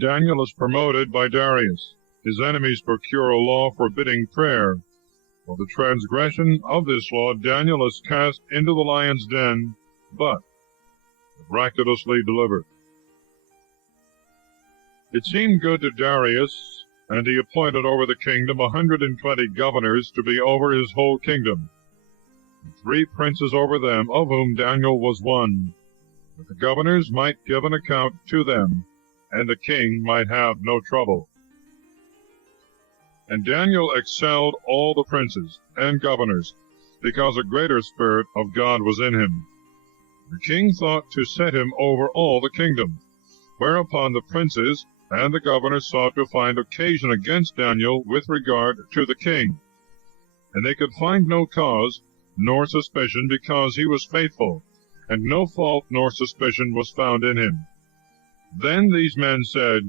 Daniel is promoted by Darius. His enemies procure a law forbidding prayer. For the transgression of this law, Daniel is cast into the lion's den, but miraculously delivered. It seemed good to Darius, and he appointed over the kingdom 120 governors to be over his whole kingdom, and 3 princes over them, of whom Daniel was one, that the governors might give an account to them, and the king might have no trouble. And Daniel excelled all the princes and governors, because a greater spirit of God was in him. The king thought to set him over all the kingdom, whereupon the princes and the governors sought to find occasion against Daniel with regard to the king. And they could find no cause nor suspicion, because he was faithful, and no fault nor suspicion was found in him. Then these men said,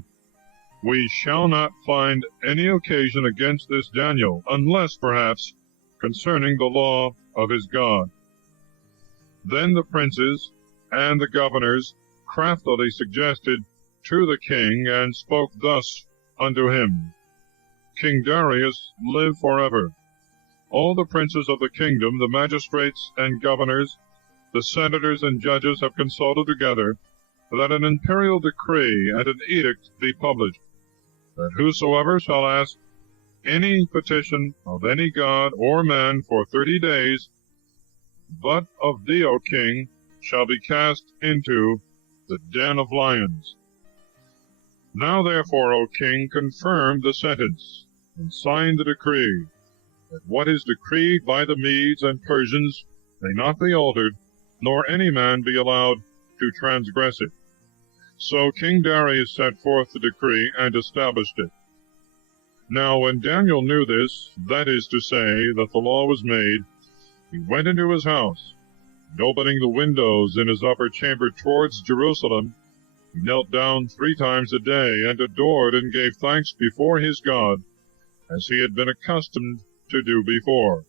We shall not find any occasion against this Daniel, unless, perhaps, concerning the law of his God. Then the princes and the governors craftily suggested to the king, and spoke thus unto him, King Darius, live forever. All the princes of the kingdom, the magistrates and governors, the senators and judges have consulted together, that an imperial decree and an edict be published, that whosoever shall ask any petition of any god or man for 30 days, but of thee, O king, shall be cast into the den of lions. Now therefore, O king, confirm the sentence, and sign the decree, that what is decreed by the Medes and Persians may not be altered, nor any man be allowed to transgress it. So King Darius set forth the decree, and established it. Now when Daniel knew this, that is to say, that the law was made, he went into his house, and opening the windows in his upper chamber towards Jerusalem, he knelt down 3 times a day, and adored and gave thanks before his God, as he had been accustomed to do before.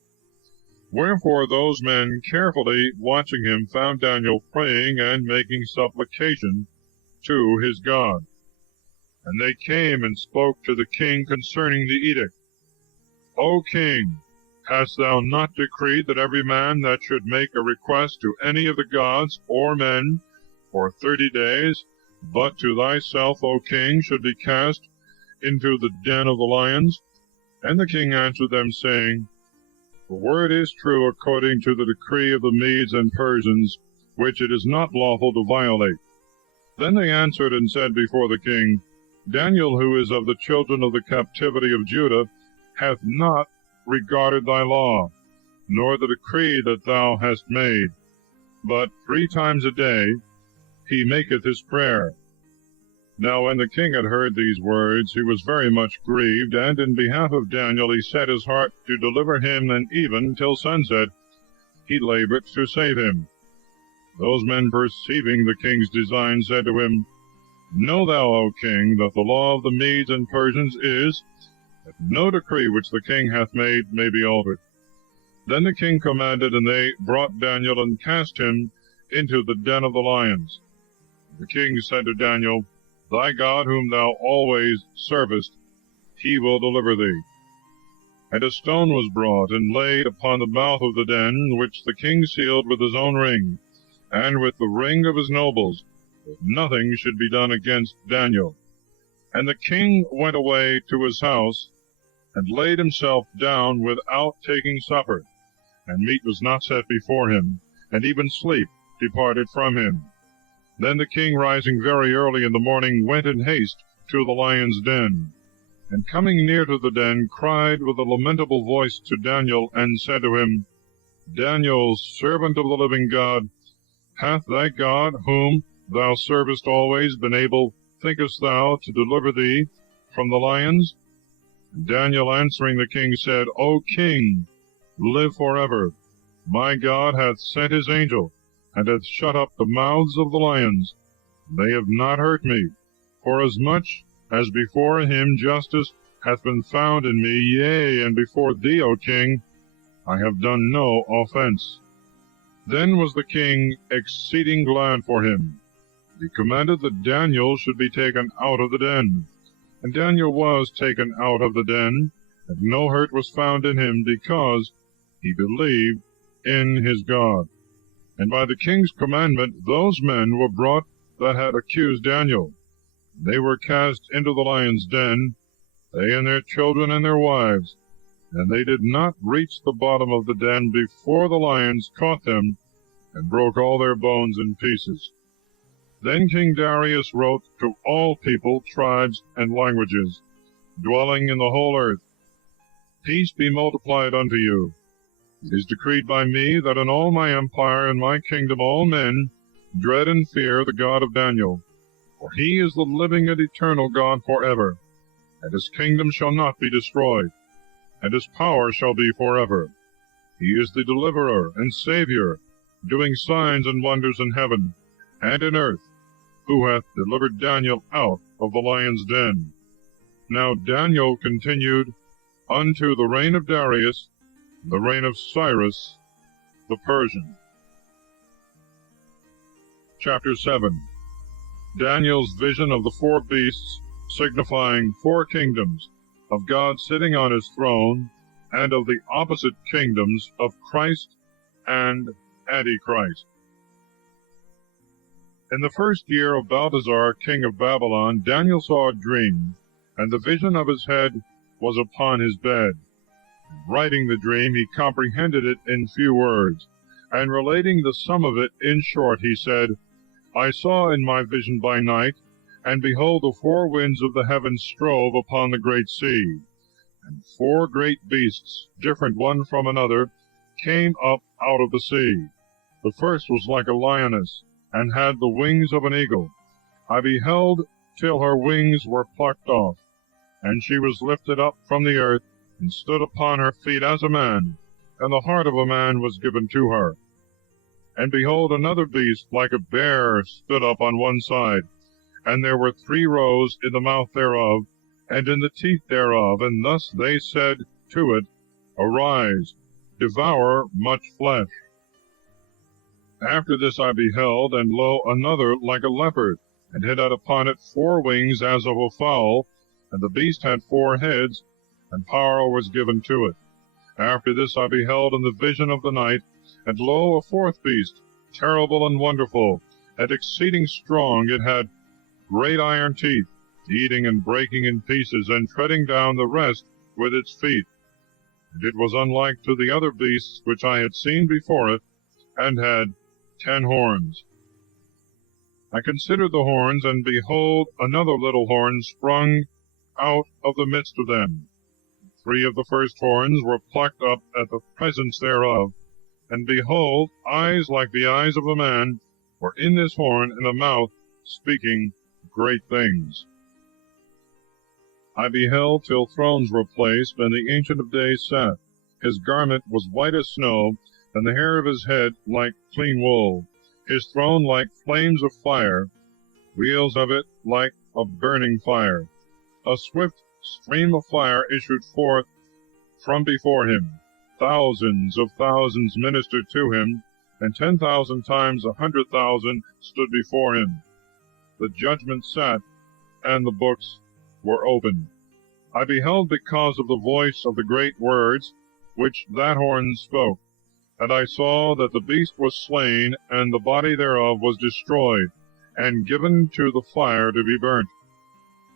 Wherefore those men, carefully watching him, found Daniel praying and making supplication to his God. And they came and spoke to the king concerning the edict. O king, hast thou not decreed that every man that should make a request to any of the gods or men for 30 days, but to thyself, O king, should be cast into the den of the lions? And the king answered them, saying, The word is true according to the decree of the Medes and Persians, which it is not lawful to violate. Then they answered and said before the king, Daniel, who is of the children of the captivity of Judah, hath not regarded thy law, nor the decree that thou hast made, but 3 times a day he maketh his prayer. Now when the king had heard these words, he was very much grieved, and in behalf of Daniel he set his heart to deliver him, and even till sunset he labored to save him. Those men, perceiving the king's design, said to him, Know thou, O king, that the law of the Medes and Persians is, that no decree which the king hath made may be altered. Then the king commanded, and they brought Daniel and cast him into the den of the lions. The king said to Daniel, Thy God, whom thou always servest, he will deliver thee. And a stone was brought, and laid upon the mouth of the den, which the king sealed with his own ring, and with the ring of his nobles, that nothing should be done against Daniel. And the king went away to his house, and laid himself down without taking supper, and meat was not set before him, and even sleep departed from him. Then the king, rising very early in the morning, went in haste to the lion's den, and coming near to the den, cried with a lamentable voice to Daniel, and said to him, Daniel, servant of the living God, hath thy God, whom thou servest always, been able, thinkest thou, to deliver thee from the lions? And Daniel answering the king said, O king, live forever. My God hath sent his angel, and hath shut up the mouths of the lions. They have not hurt me, forasmuch as before him justice hath been found in me, yea, and before thee, O king, I have done no offense. Then was the king exceeding glad for him. He commanded that Daniel should be taken out of the den. And Daniel was taken out of the den, and no hurt was found in him, because he believed in his God. And by the king's commandment those men were brought that had accused Daniel. They were cast into the lion's den, they and their children and their wives, and they did not reach the bottom of the den before the lions caught them, and broke all their bones in pieces. Then King Darius wrote to all people, tribes, and languages, dwelling in the whole earth, Peace be multiplied unto you. It is decreed by me that in all my empire and my kingdom all men dread and fear the God of Daniel, for he is the living and eternal God forever, and his kingdom shall not be destroyed, and his power shall be forever. He is the deliverer and Savior, doing signs and wonders in heaven and in earth, who hath delivered Daniel out of the lion's den. Now Daniel continued unto the reign of Darius, the reign of Cyrus the Persian. Chapter 7. Daniel's vision of the four beasts, signifying four kingdoms, of God sitting on his throne, and of the opposite kingdoms of Christ and Antichrist. In the first year of Balthazar, king of Babylon, Daniel saw a dream, and the vision of his head was upon his bed. Writing the dream, he comprehended it in few words, and relating the sum of it in short, he said, I saw in my vision by night, and behold, the four winds of the heavens strove upon the great sea, and four great beasts, different one from another, came up out of the sea. The first was like a lioness, and had the wings of an eagle. I beheld till her wings were plucked off, and she was lifted up from the earth, and stood upon her feet as a man, and the heart of a man was given to her. And behold, another beast like a bear stood up on one side, and there were 3 rows in the mouth thereof, and in the teeth thereof, and thus they said to it, Arise, devour much flesh. After this I beheld, and lo, another like a leopard, and it had upon it 4 wings as of a fowl, and the beast had 4 heads, and power was given to it. After this I beheld in the vision of the night, and lo, a 4th beast, terrible and wonderful, and exceeding strong. It had great iron teeth, eating and breaking in pieces, and treading down the rest with its feet. And it was unlike to the other beasts which I had seen before it, and had 10 horns. I considered the horns, and behold, another little horn sprung out of the midst of them. 3 of the first horns were plucked up at the presence thereof, and behold, eyes like the eyes of a man were in this horn, and a mouth speaking great things. I beheld till thrones were placed, and the Ancient of Days sat. His garment was white as snow, and the hair of his head like clean wool. His throne like flames of fire, wheels of it like a burning fire. A swift stream of fire issued forth from before him. Thousands of thousands ministered to him, and 10,000 times 100,000 stood before him. the judgment sat, and the books were opened. I beheld because of the voice of the great words which that horn spoke. And I saw that the beast was slain, and the body thereof was destroyed, and given to the fire to be burnt.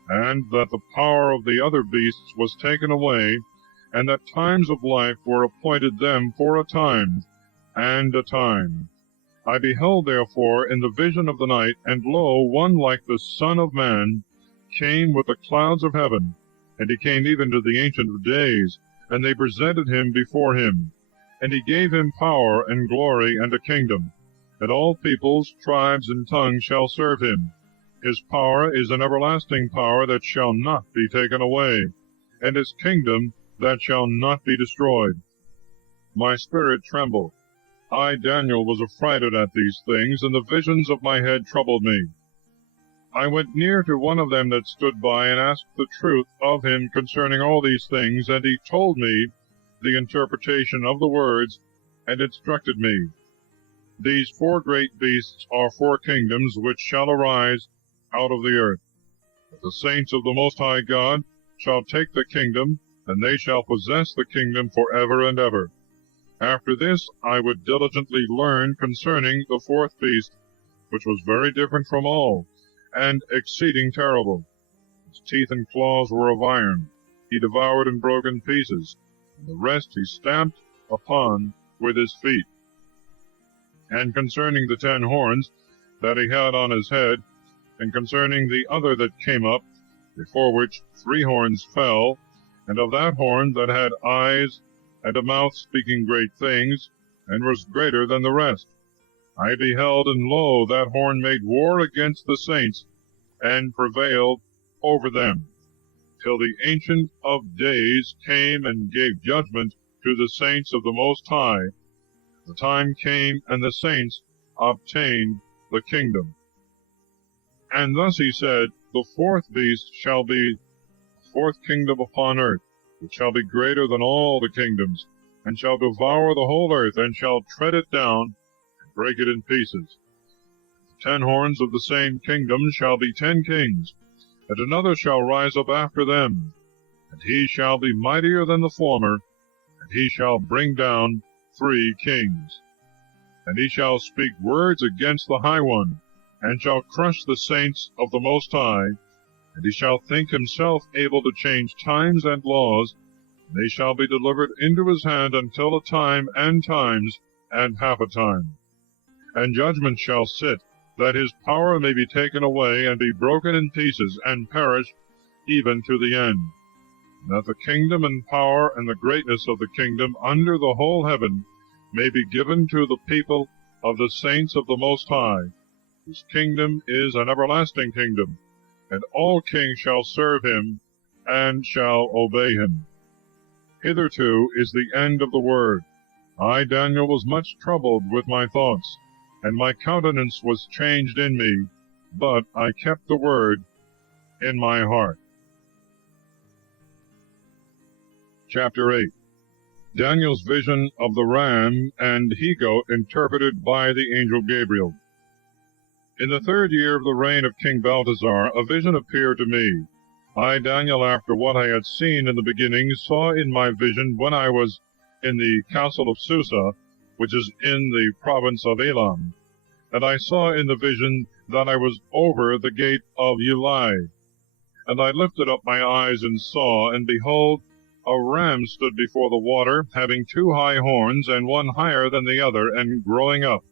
And that the power of the other beasts was taken away, and that times of life were appointed them for a time, and a time. I beheld therefore in the vision of the night, and lo, one like the Son of Man came with the clouds of heaven, and he came even to the Ancient of Days, and they presented him before him. And he gave him power and glory and a kingdom, and all peoples, tribes, and tongues shall serve him. His power is an everlasting power that shall not be taken away, and his kingdom that shall not be destroyed. My spirit trembled. I, Daniel, was affrighted at these things, and the visions of my head troubled me. I went near to one of them that stood by, and asked the truth of him concerning all these things, and he told me the interpretation of the words, and instructed me. These four great beasts are four kingdoms which shall arise out of the earth. But the saints of the Most High God shall take the kingdom, and they shall possess the kingdom for ever and ever. After this I would diligently learn concerning the fourth beast, which was very different from all, and exceeding terrible. His teeth and claws were of iron. He devoured and broke in pieces, and the rest he stamped upon with his feet. And concerning the 10 horns that he had on his head, and concerning the other that came up, before which 3 horns fell, and of that horn that had eyes and a mouth speaking great things, and was greater than the rest, I beheld, and lo, that horn made war against the saints, and prevailed over them, till the Ancient of Days came and gave judgment to the saints of the Most High. The time came, and the saints obtained the kingdom. And thus he said, the fourth beast shall be the fourth kingdom upon earth, which shall be greater than all the kingdoms, and shall devour the whole earth, and shall tread it down, and break it in pieces. The 10 horns of the same kingdom shall be 10 kings, and another shall rise up after them, and he shall be mightier than the former, and he shall bring down 3 kings. And he shall speak words against the High One, and shall crush the saints of the Most High, and he shall think himself able to change times and laws, and they shall be delivered into his hand until a time and times and half a time. And judgment shall sit, that his power may be taken away, and be broken in pieces, and perish even to the end. And that the kingdom and power and the greatness of the kingdom under the whole heaven may be given to the people of the saints of the Most High, whose kingdom is an everlasting kingdom, and all kings shall serve him, and shall obey him. Hitherto is the end of the word. I, Daniel, was much troubled with my thoughts, and my countenance was changed in me, but I kept the word in my heart. Chapter 8. Daniel's vision of the ram and he-goat interpreted by the angel Gabriel. In the 3rd year of the reign of King Balthazar, a vision appeared to me. I, Daniel, after what I had seen in the beginning, saw in my vision when I was in the castle of Susa, which is in the province of Elam. And I saw in the vision that I was over the gate of Ulai. And I lifted up my eyes and saw, and behold, a ram stood before the water, having 2 high horns, and one higher than the other, and growing up.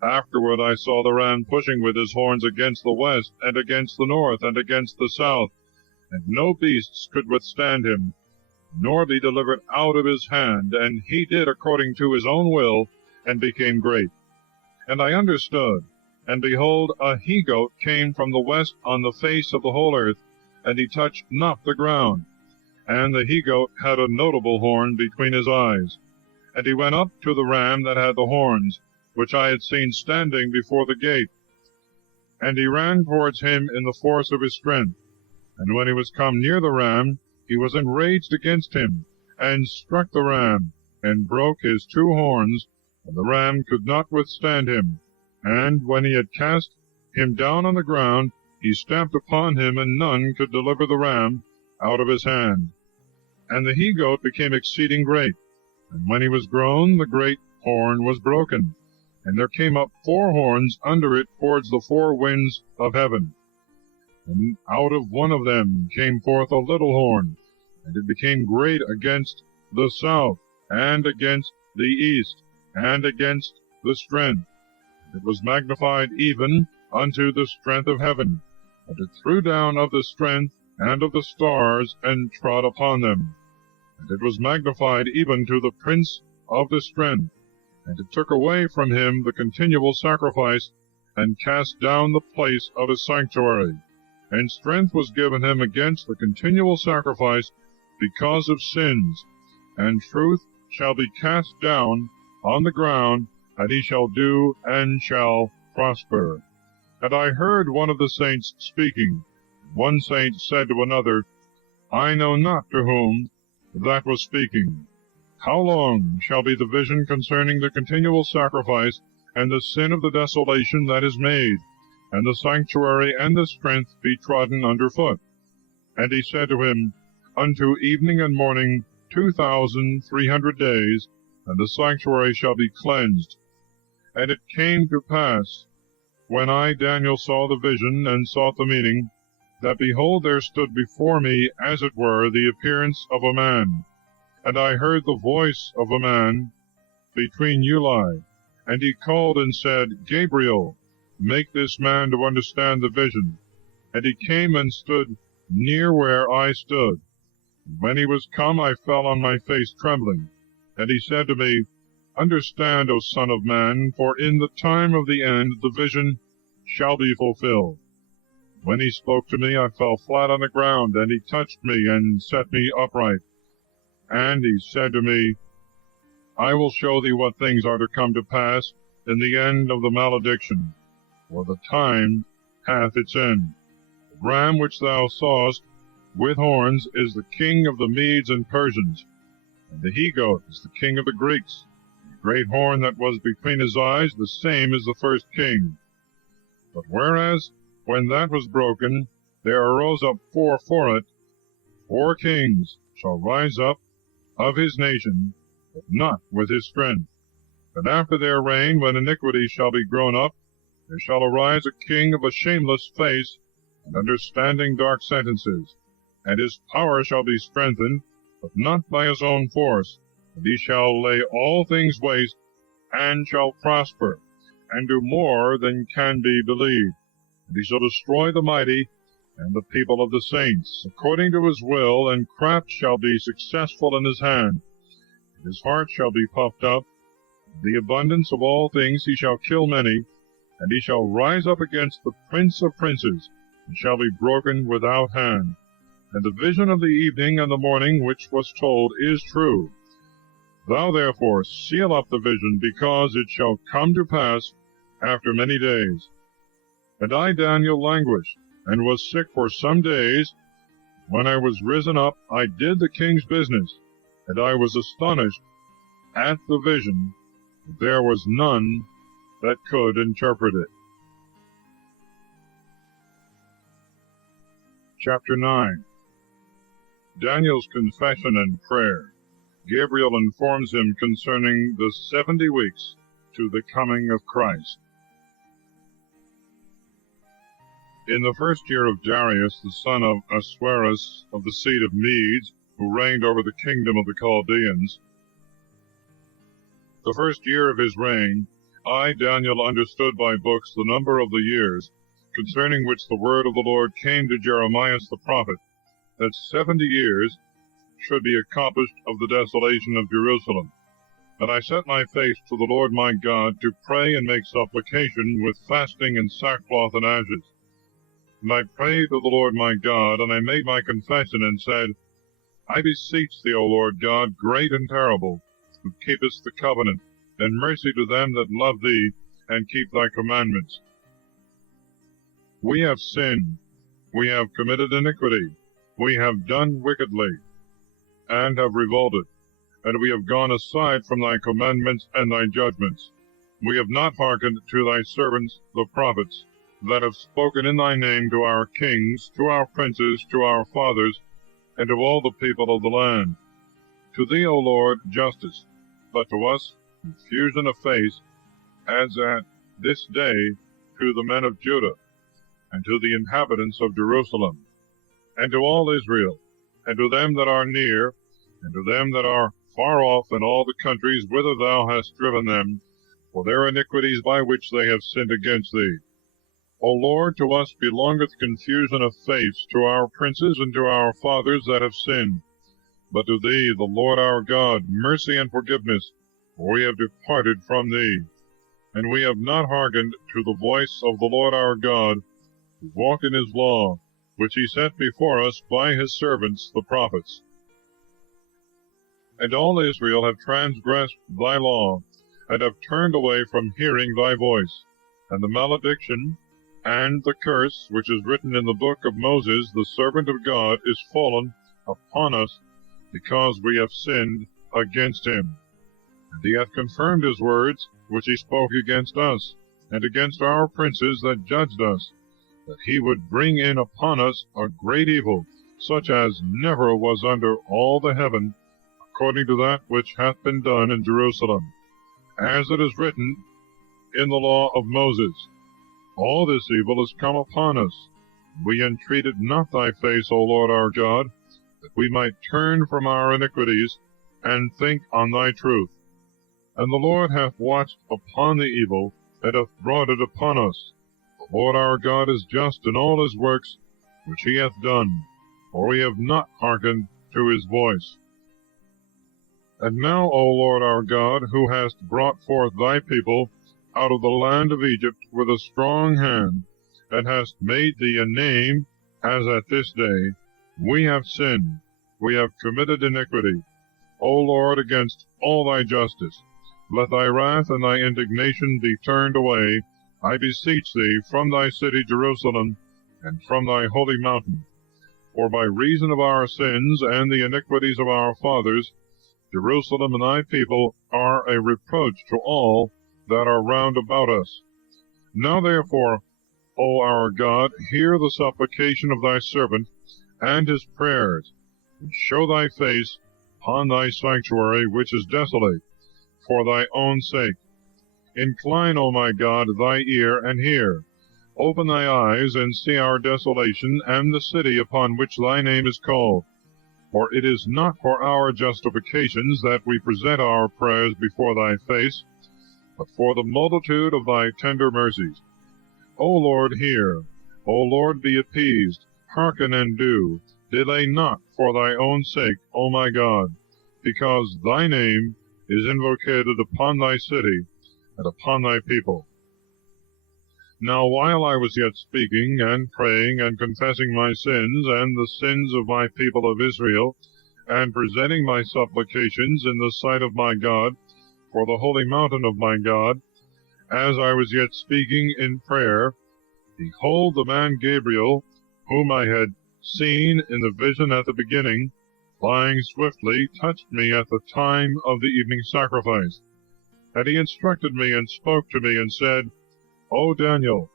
Afterward I saw the ram pushing with his horns against the west, and against the north, and against the south, and no beasts could withstand him, nor be delivered out of his hand, and he did according to his own will, and became great. And I understood, and behold, a he-goat came from the west on the face of the whole earth, and he touched not the ground. And the he-goat had a notable horn between his eyes. And he went up to the ram that had the horns, which I had seen standing before the gate. And he ran towards him in the force of his strength. And when he was come near the ram, he was enraged against him, and struck the ram, and broke his 2 horns, and the ram could not withstand him. And when he had cast him down on the ground, he stamped upon him, and none could deliver the ram out of his hand. And the he-goat became exceeding great, and when he was grown, the great horn was broken, and there came up 4 horns under it towards the 4 winds of heaven. And out of one of them came forth a little horn, and it became great against the south, and against the east, and against the strength. And it was magnified even unto the strength of heaven, and it threw down of the strength and of the stars, and trod upon them. And it was magnified even to the prince of the strength, and it took away from him the continual sacrifice, and cast down the place of his sanctuary. And strength was given him against the continual sacrifice because of sins, and truth shall be cast down on the ground, and he shall do and shall prosper. And I heard one of the saints speaking. One saint said to another, I know not to whom that was speaking, how long shall be the vision concerning the continual sacrifice, and the sin of the desolation that is made, and the sanctuary and the strength be trodden under foot? And he said to him, Unto evening and morning 2,300 days, and the sanctuary shall be cleansed. And it came to pass, when I, Daniel, saw the vision, and sought the meaning, that behold, there stood before me, as it were, the appearance of a man. And I heard the voice of a man between Uli, and he called and said, Gabriel, make this man to understand the vision. And he came and stood near where I stood. And when he was come, I fell on my face trembling. And he said to me, Understand, O son of man, for in the time of the end the vision shall be fulfilled. When he spoke to me, I fell flat on the ground, and he touched me and set me upright. And he said to me, I will show thee what things are to come to pass in the end of the malediction, for the time hath its end. The ram which thou sawest with horns is the king of the Medes and Persians, and the he-goat is the king of the Greeks. The great horn that was between his eyes, the same is the first king. But whereas, when that was broken, there arose up 4 for it, 4 kings shall rise up of his nation, but not with his strength. And after their reign, when iniquity shall be grown up, there shall arise a king of a shameless face, and understanding dark sentences. And his power shall be strengthened, but not by his own force. And he shall lay all things waste, and shall prosper, and do more than can be believed. And he shall destroy the mighty and the people of the saints, according to his will, and craft shall be successful in his hand. And his heart shall be puffed up. In the abundance of all things he shall kill many, and he shall rise up against the prince of princes, and shall be broken without hand. And the vision of the evening and the morning which was told is true. Thou therefore seal up the vision, because it shall come to pass after many days. And I, Daniel, languished, and was sick for some days. When I was risen up, I did the king's business, and I was astonished at the vision. There was none that could interpret it. Chapter 9. Daniel's confession and prayer. Gabriel informs him concerning the 70 weeks to the coming of Christ. In the first year of Darius, the son of Ahasuerus, of the seed of Medes, who reigned over the kingdom of the Chaldeans, the first year of his reign, I, Daniel, understood by books the number of the years, concerning which the word of the Lord came to Jeremiah the prophet, that 70 years should be accomplished of the desolation of Jerusalem. And I set my face to the Lord my God to pray and make supplication with fasting and sackcloth and ashes. And I prayed to the Lord my God, and I made my confession, and said, I beseech thee, O Lord God, great and terrible, who keepest the covenant, and mercy to them that love thee, and keep thy commandments. We have sinned, we have committed iniquity, we have done wickedly, and have revolted, and we have gone aside from thy commandments and thy judgments. We have not hearkened to thy servants the prophets, that have spoken in thy name to our kings, to our princes, to our fathers, and to all the people of the land. To thee, O Lord, justice, but to us confusion of face, as at this day to the men of Judah, and to the inhabitants of Jerusalem, and to all Israel, and to them that are near, and to them that are far off in all the countries whither thou hast driven them, for their iniquities by which they have sinned against thee. O Lord, to us belongeth confusion of face, to our princes and to our fathers that have sinned. But to thee, the Lord our God, mercy and forgiveness, for we have departed from thee. And we have not hearkened to the voice of the Lord our God, to walk in his law, which he set before us by his servants the prophets. And all Israel have transgressed thy law, and have turned away from hearing thy voice. And the malediction and the curse which is written in the book of Moses, the servant of God, is fallen upon us, because we have sinned against him. And he hath confirmed his words, which he spoke against us, and against our princes that judged us, that he would bring in upon us a great evil, such as never was under all the heaven, according to that which hath been done in Jerusalem. As it is written in the law of Moses, all this evil is come upon us. We entreated not thy face, O Lord our God, that we might turn from our iniquities, and think on thy truth. And the Lord hath watched upon the evil, and hath brought it upon us. The Lord our God is just in all his works which he hath done, for we have not hearkened to his voice. And now, O Lord our God, who hast brought forth thy people out of the land of Egypt with a strong hand, and hast made thee a name, as at this day, we have sinned, we have committed iniquity, O Lord, against all thy justice. Let thy wrath and thy indignation be turned away, I beseech thee, from thy city Jerusalem, and from thy holy mountain. For by reason of our sins and the iniquities of our fathers, Jerusalem and thy people are a reproach to all that are round about us. Now therefore, O our God, hear the supplication of thy servant, and his prayers, and show thy face upon thy sanctuary, which is desolate, for thy own sake. Incline, O my God, thy ear, and hear. Open thy eyes, and see our desolation, and the city upon which thy name is called. For it is not for our justifications that we present our prayers before thy face, but for the multitude of thy tender mercies. O Lord, hear. O Lord, be appeased. Hearken and do. Delay not for thy own sake, O my God, because thy name is invocated upon thy city and upon thy people. Now while I was yet speaking and praying and confessing my sins and the sins of my people of Israel, and presenting my supplications in the sight of my God, for the holy mountain of my God, as I was yet speaking in prayer, behold, the man Gabriel, whom I had seen in the vision at the beginning, flying swiftly, touched me at the time of the evening sacrifice. And he instructed me and spoke to me and said, O Daniel,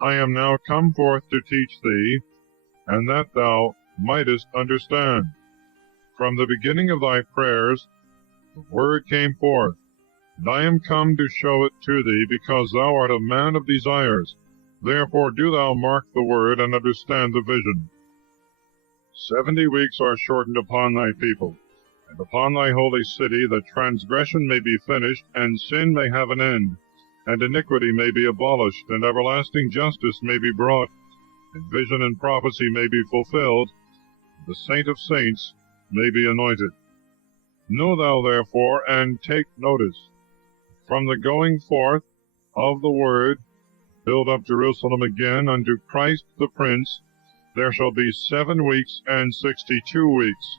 I am now come forth to teach thee, and that thou mightest understand. From the beginning of thy prayers the word came forth, and I am come to show it to thee, because thou art a man of desires. Therefore do thou mark the word, and understand the vision. 70 weeks are shortened upon thy people, and upon thy holy city, that transgression may be finished, and sin may have an end, and iniquity may be abolished, and everlasting justice may be brought, and vision and prophecy may be fulfilled, and the saint of saints may be anointed. Know thou therefore, and take notice, from the going forth of the word, build up Jerusalem again unto Christ the Prince, there shall be 7 weeks and 62 weeks.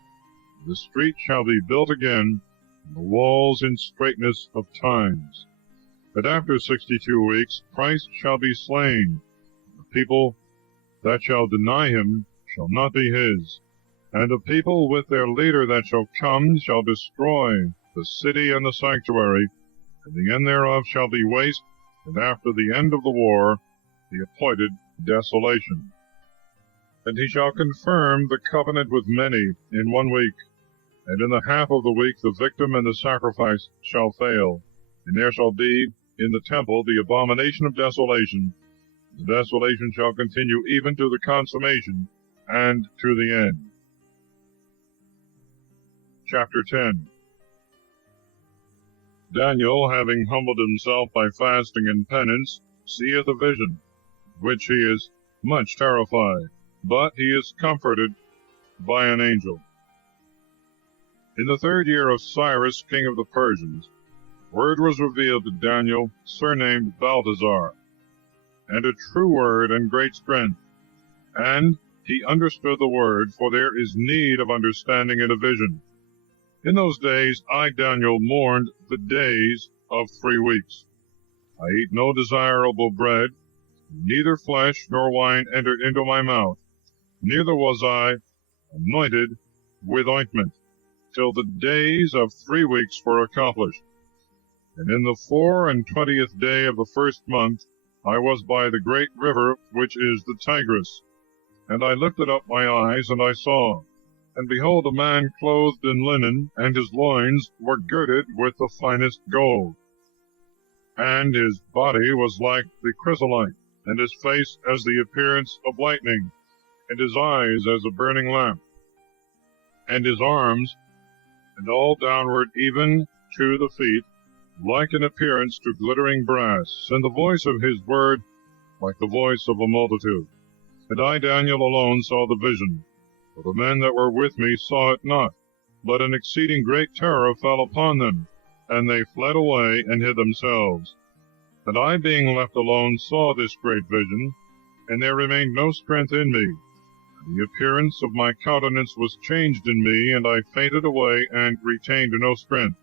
The street shall be built again, and the walls in straightness of times. But after 62 weeks Christ shall be slain. The people that shall deny him shall not be his. And the people with their leader that shall come shall destroy the city and the sanctuary, and the end thereof shall be waste, and after the end of the war the appointed desolation. And he shall confirm the covenant with many in 1 week, and in the half of the week the victim and the sacrifice shall fail, and there shall be in the temple the abomination of desolation. The desolation shall continue even to the consummation and to the end. Chapter 10. Daniel, having humbled himself by fasting and penance, seeth a vision, which he is much terrified, but he is comforted by an angel. In the 3rd year of Cyrus, king of the Persians, word was revealed to Daniel, surnamed Balthazar, and a true word and great strength. And he understood the word, for there is need of understanding in a vision. In those days I, Daniel, mourned the days of 3 weeks. I ate no desirable bread, neither flesh nor wine entered into my mouth, neither was I anointed with ointment, till the days of 3 weeks were accomplished. And in the 24th day of the 1st month I was by the great river which is the Tigris. And I lifted up my eyes, and I saw, and behold, a man clothed in linen, and his loins were girded with the finest gold. And his body was like the chrysolite, and his face as the appearance of lightning, and his eyes as a burning lamp, and his arms, and all downward even to the feet, like an appearance to glittering brass, and the voice of his word like the voice of a multitude. And I, Daniel, alone saw the vision, for the men that were with me saw it not, but an exceeding great terror fell upon them, and they fled away and hid themselves. And I, being left alone, saw this great vision, and there remained no strength in me. The appearance of my countenance was changed in me, and I fainted away and retained no strength.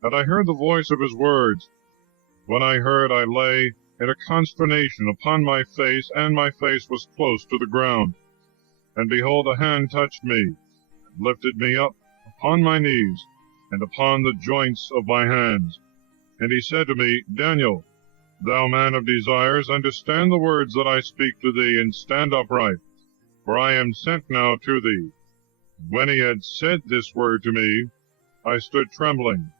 And I heard the voice of his words. When I heard, I lay in a consternation upon my face, and my face was close to the ground. And behold, a hand touched me, and lifted me up upon my knees, and upon the joints of my hands. And he said to me, Daniel, thou man of desires, understand the words that I speak to thee, and stand upright, for I am sent now to thee. When he had said this word to me, I stood trembling.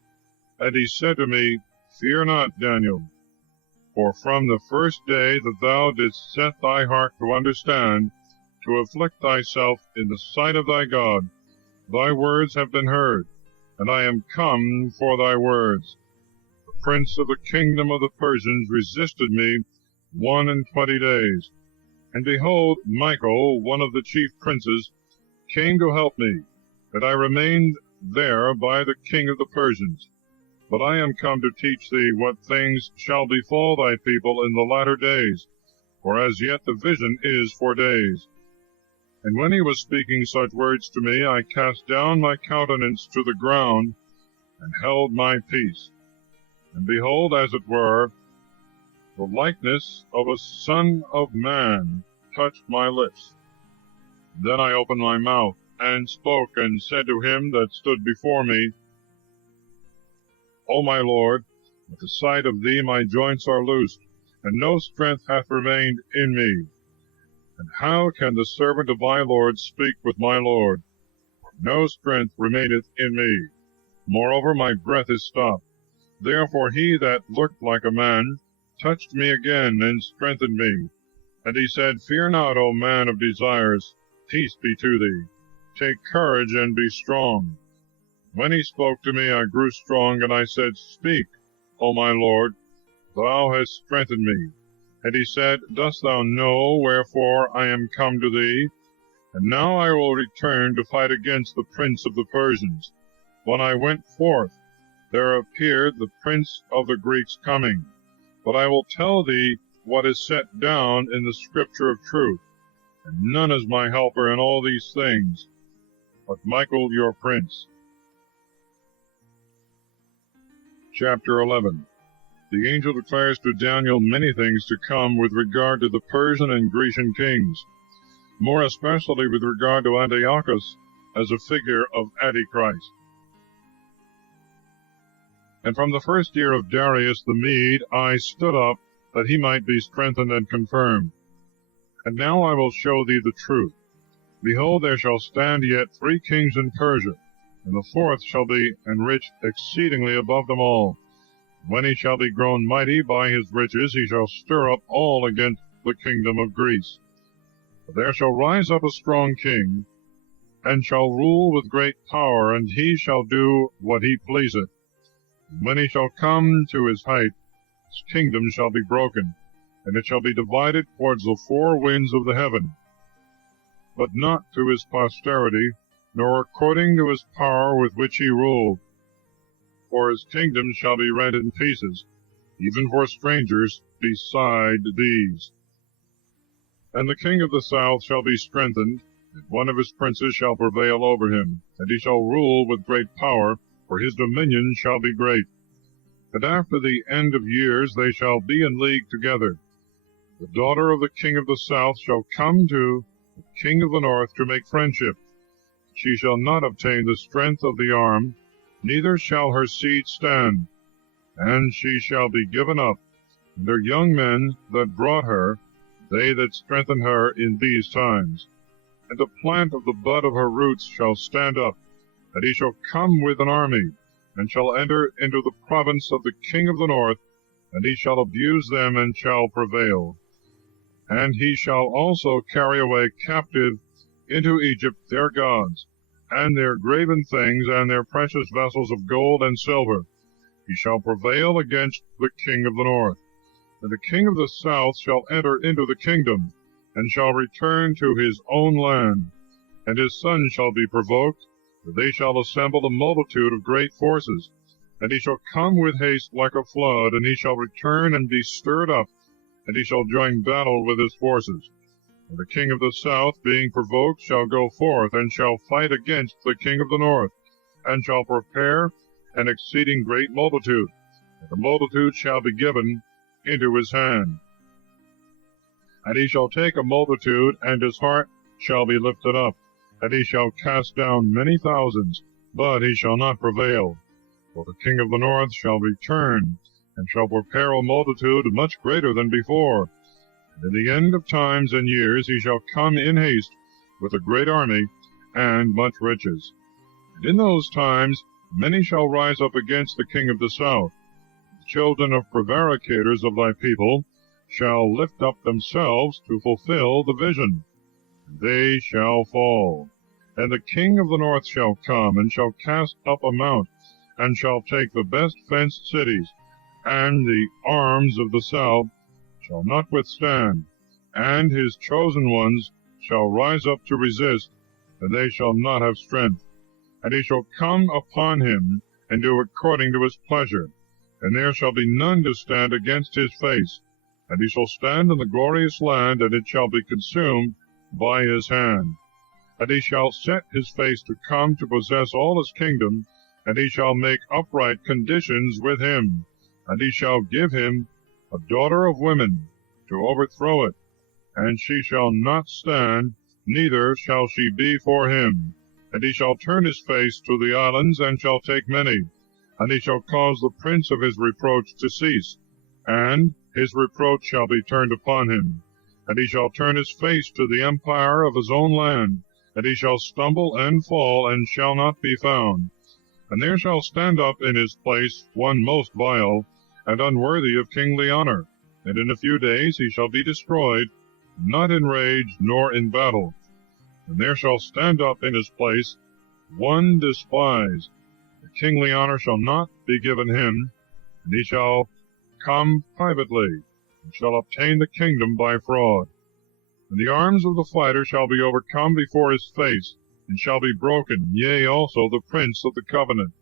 And he said to me, Fear not, Daniel, for from the first day that thou didst set thy heart to understand, to afflict thyself in the sight of thy God, thy words have been heard, and I am come for thy words. The prince of the kingdom of the Persians resisted me 21 days. And behold, Michael, one of the chief princes, came to help me, and I remained there by the king of the Persians. But I am come to teach thee what things shall befall thy people in the latter days, for as yet the vision is for days. And when he was speaking such words to me, I cast down my countenance to the ground, and held my peace. And behold, as it were, the likeness of a son of man touched my lips. Then I opened my mouth, and spoke, and said to him that stood before me, O my Lord, at the sight of thee my joints are loosed, and no strength hath remained in me. And how can the servant of my Lord speak with my Lord? For no strength remaineth in me. Moreover, my breath is stopped. Therefore he that looked like a man touched me again, and strengthened me. And he said, Fear not, O man of desires, peace be to thee. Take courage, and be strong. When he spoke to me, I grew strong, and I said, Speak, O my Lord, thou hast strengthened me. And he said, Dost thou know wherefore I am come to thee? And now I will return to fight against the prince of the Persians. When I went forth, there appeared the prince of the Greeks coming. But I will tell thee what is set down in the scripture of truth, and none is my helper in all these things, but Michael your prince. Chapter 11. The angel declares to Daniel many things to come with regard to the Persian and Grecian kings, more especially with regard to Antiochus as a figure of Antichrist. And from the 1st year of Darius the Mede I stood up that he might be strengthened and confirmed. And now I will show thee the truth. Behold, there shall stand yet 3 kings in Persia, and the 4th shall be enriched exceedingly above them all. When he shall be grown mighty by his riches, he shall stir up all against the kingdom of Greece. But there shall rise up a strong king, and shall rule with great power, and he shall do what he pleaseth. And when he shall come to his height, his kingdom shall be broken, and it shall be divided towards the 4 winds of the heaven, but not to his posterity, nor according to his power with which he ruled. For his kingdom shall be rent in pieces, even for strangers beside these. And the king of the south shall be strengthened, and one of his princes shall prevail over him, and he shall rule with great power, for his dominion shall be great. But after the end of years they shall be in league together. The daughter of the king of the south shall come to the king of the north to make friendship. She shall not obtain the strength of the arm, neither shall her seed stand. And she shall be given up, and her young men that brought her, they that strengthen her in these times. And the plant of the bud of her roots shall stand up, and he shall come with an army, and shall enter into the province of the king of the north, and he shall abuse them, and shall prevail. And he shall also carry away captive into Egypt their gods, and their graven things, and their precious vessels of gold and silver. He shall prevail against the king of the north. And the king of the south shall enter into the kingdom, and shall return to his own land. And his sons shall be provoked, for they shall assemble a multitude of great forces. And he shall come with haste like a flood, and he shall return and be stirred up, and he shall join battle with his forces. And the king of the south, being provoked, shall go forth, and shall fight against the king of the north, and shall prepare an exceeding great multitude, and the multitude shall be given into his hand. And he shall take a multitude, and his heart shall be lifted up, and he shall cast down many thousands, but he shall not prevail. For the king of the north shall return, and shall prepare a multitude much greater than before. And in the end of times and years he shall come in haste with a great army and much riches. And in those times many shall rise up against the king of the south. The children of prevaricators of thy people shall lift up themselves to fulfill the vision. And they shall fall. And the king of the north shall come, and shall cast up a mount, and shall take the best fenced cities, and the arms of the south shall not withstand, and his chosen ones shall rise up to resist, and they shall not have strength. And he shall come upon him, and do according to his pleasure, and there shall be none to stand against his face. And he shall stand in the glorious land, and it shall be consumed by his hand. And he shall set his face to come to possess all his kingdom, and he shall make upright conditions with him, and he shall give him a daughter of women to overthrow it, and she shall not stand, neither shall she be for him. And he shall turn his face to the islands, and shall take many, and he shall cause the prince of his reproach to cease, and his reproach shall be turned upon him. And he shall turn his face to the empire of his own land, and he shall stumble and fall, and shall not be found. And there shall stand up in his place one most vile, and unworthy of kingly honor, and in a few days he shall be destroyed, not in rage nor in battle. And there shall stand up in his place one despised. The kingly honor shall not be given him, and he shall come privately, and shall obtain the kingdom by fraud. And the arms of the fighter shall be overcome before his face, and shall be broken, yea, also the prince of the covenant.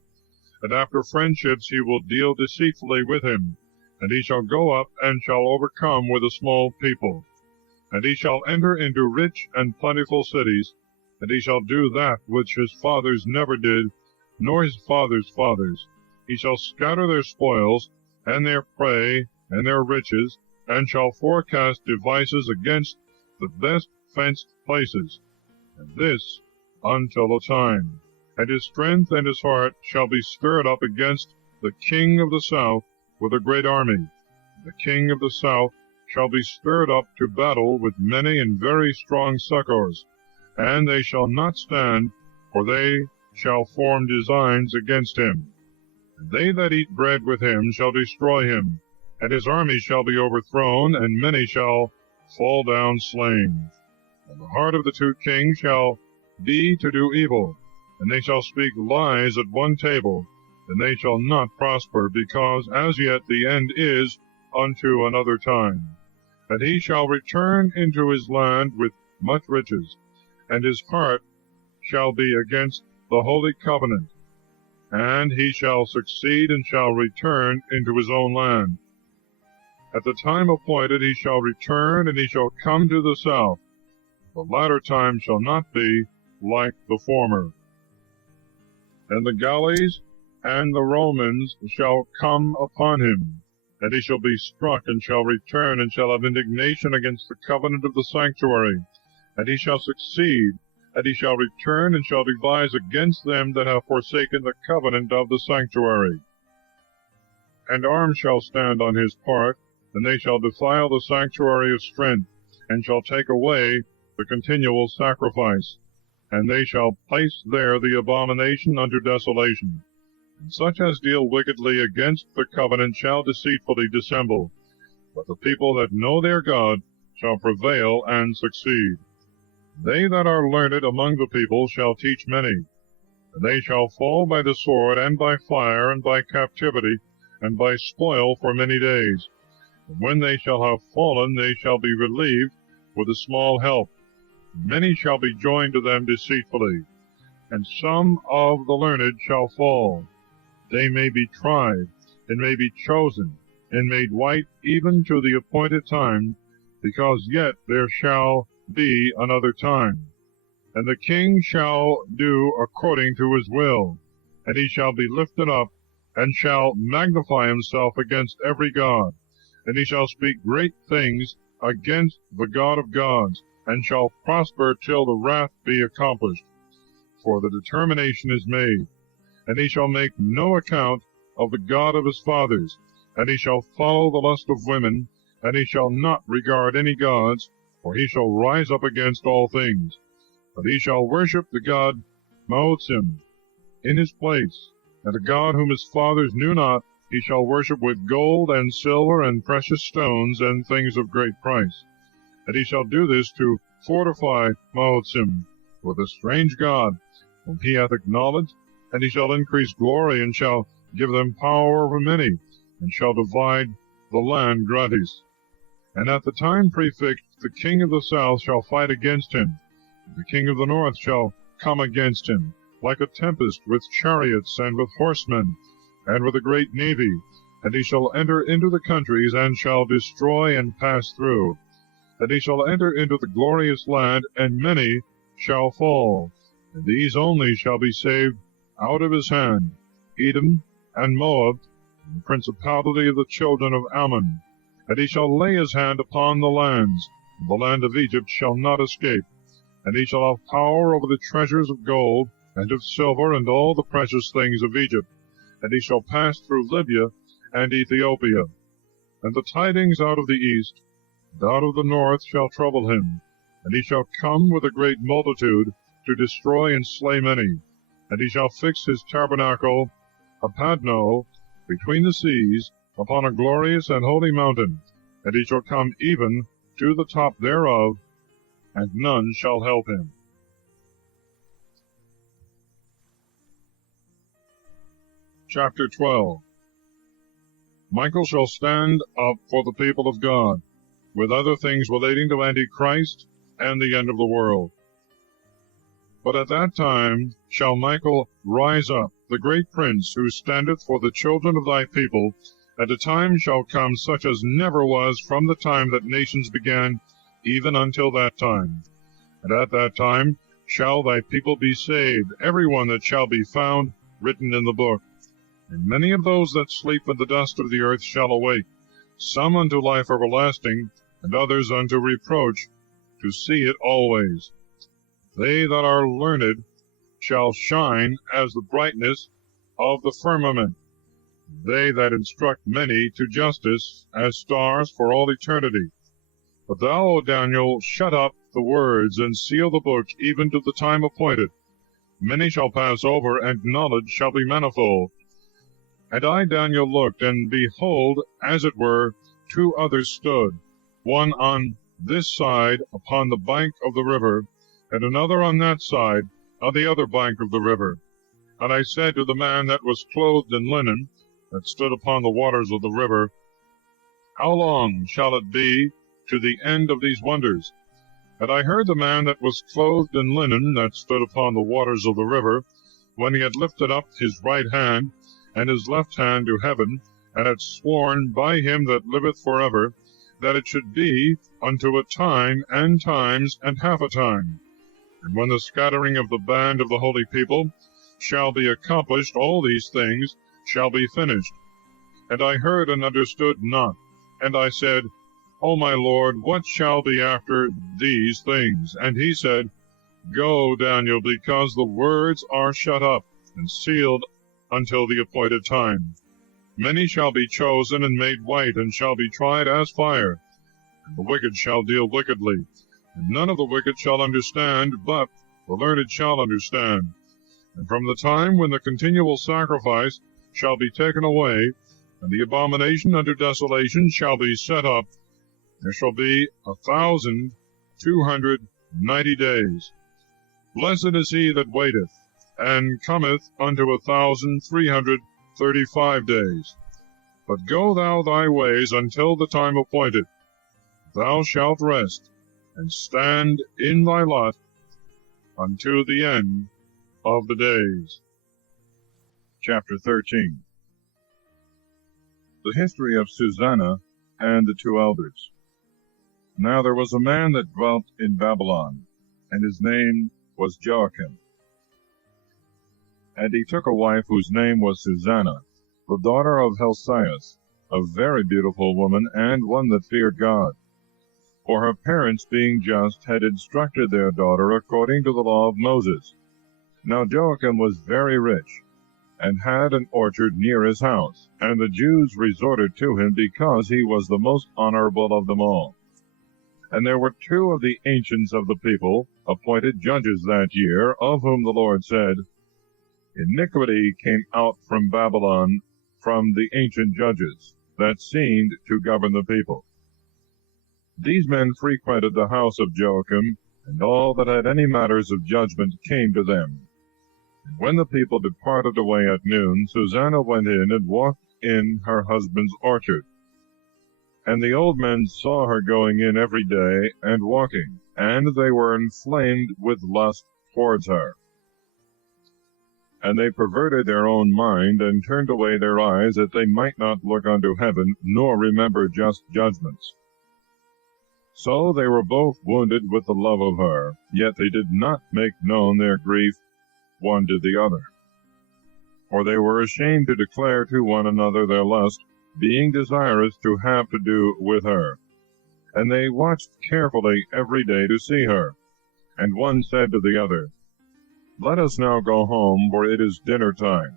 And after friendships he will deal deceitfully with him, and he shall go up, and shall overcome with a small people. And he shall enter into rich and plentiful cities, and he shall do that which his fathers never did, nor his fathers' fathers. He shall scatter their spoils, and their prey, and their riches, and shall forecast devices against the best fenced places, and this until the time. And his strength and his heart shall be stirred up against the king of the south with a great army. The king of the south shall be stirred up to battle with many and very strong succors, and they shall not stand, for they shall form designs against him. And they that eat bread with him shall destroy him, and his army shall be overthrown, and many shall fall down slain. And the heart of the two kings shall be to do evil, and they shall speak lies at one table, and they shall not prosper, because as yet the end is unto another time. And he shall return into his land with much riches, and his heart shall be against the holy covenant. And he shall succeed, and shall return into his own land. At the time appointed he shall return, and he shall come to the south. The latter time shall not be like the former. And the galleys and the Romans shall come upon him, and he shall be struck, and shall return, and shall have indignation against the covenant of the sanctuary. And he shall succeed, and he shall return, and shall devise against them that have forsaken the covenant of the sanctuary. And arms shall stand on his part, and they shall defile the sanctuary of strength, and shall take away the continual sacrifice. And they shall place there the abomination unto desolation. And such as deal wickedly against the covenant shall deceitfully dissemble. But the people that know their God shall prevail and succeed. They that are learned among the people shall teach many. And they shall fall by the sword, and by fire, and by captivity, and by spoil for many days. And when they shall have fallen, they shall be relieved with a small help. Many shall be joined to them deceitfully, and some of the learned shall fall. They may be tried, and may be chosen, and made white even to the appointed time, because yet there shall be another time. And the king shall do according to his will, and he shall be lifted up, and shall magnify himself against every god, and he shall speak great things against the God of gods, and shall prosper till the wrath be accomplished. For the determination is made. And he shall make no account of the God of his fathers, and he shall follow the lust of women, and he shall not regard any gods, for he shall rise up against all things. But he shall worship the god Mahotzim in his place, and a god whom his fathers knew not he shall worship with gold and silver and precious stones and things of great price. And he shall do this to fortify Mahotzim with a strange god, whom he hath acknowledged, and he shall increase glory, and shall give them power over many, and shall divide the land gratis. And at the time prefixed the king of the south shall fight against him, and the king of the north shall come against him, like a tempest, with chariots, and with horsemen, and with a great navy. And he shall enter into the countries, and shall destroy and pass through. And he shall enter into the glorious land, and many shall fall. And these only shall be saved out of his hand, Edom and Moab, and the principality of the children of Ammon. And he shall lay his hand upon the lands, and the land of Egypt shall not escape. And he shall have power over the treasures of gold, and of silver, and all the precious things of Egypt. And he shall pass through Libya and Ethiopia. And the tidings out of the east, and out of the north shall trouble him. And he shall come with a great multitude, to destroy and slay many. And he shall fix his tabernacle, Apadno, between the seas, upon a glorious and holy mountain. And he shall come even to the top thereof, and none shall help him. Chapter 12. Michael shall stand up for the people of God, with other things relating to Antichrist and the end of the world. But at that time shall Michael rise up, the great prince, who standeth for the children of thy people, and a time shall come such as never was from the time that nations began, even until that time. And at that time shall thy people be saved, every one that shall be found written in the book. And many of those that sleep in the dust of the earth shall awake, some unto life everlasting, and others unto reproach, to see it always. They that are learned shall shine as the brightness of the firmament, they that instruct many to justice, as stars for all eternity. But thou, O Daniel, shut up the words, and seal the book, even to the time appointed. Many shall pass over, and knowledge shall be manifold. And I, Daniel, looked, and behold, as it were, two others stood, one on this side upon the bank of the river, and another on that side, on the other bank of the river. And I said to the man that was clothed in linen, that stood upon the waters of the river, How long shall it be to the end of these wonders? And I heard the man that was clothed in linen, that stood upon the waters of the river, when he had lifted up his right hand and his left hand to heaven, and had sworn by him that liveth forever, that it should be unto a time, and times, and half a time. And when the scattering of the band of the holy people shall be accomplished, all these things shall be finished. And I heard and understood not. And I said, O my Lord, what shall be after these things? And he said, Go, Daniel, because the words are shut up and sealed until the appointed time. Many shall be chosen and made white, and shall be tried as fire. And the wicked shall deal wickedly. And none of the wicked shall understand, but the learned shall understand. And from the time when the continual sacrifice shall be taken away, and the abomination unto desolation shall be set up, there shall be 1,290 days. Blessed is he that waiteth, and cometh unto 1,335 days. But go thou thy ways until the time appointed. Thou shalt rest, and stand in thy lot unto the end of the days. Chapter 13. The history of Susanna and the two elders. Now there was a man that dwelt in Babylon, and his name was Joachim. And he took a wife whose name was Susanna, the daughter of Helcias, a very beautiful woman, and one that feared God. For her parents, being just, had instructed their daughter according to the law of Moses. Now Joachim was very rich, and had an orchard near his house, and the Jews resorted to him because he was the most honorable of them all. And there were two of the ancients of the people appointed judges that year, of whom the Lord said, Iniquity came out from Babylon from the ancient judges, that seemed to govern the people. These men frequented the house of Joachim, and all that had any matters of judgment came to them. And when the people departed away at noon, Susanna went in and walked in her husband's orchard. And the old men saw her going in every day and walking, and they were inflamed with lust towards her. And they perverted their own mind, and turned away their eyes, that they might not look unto heaven, nor remember just judgments. So they were both wounded with the love of her, yet they did not make known their grief one to the other. For they were ashamed to declare to one another their lust, being desirous to have to do with her. And they watched carefully every day to see her. And one said to the other, Let us now go home, for it is dinner time.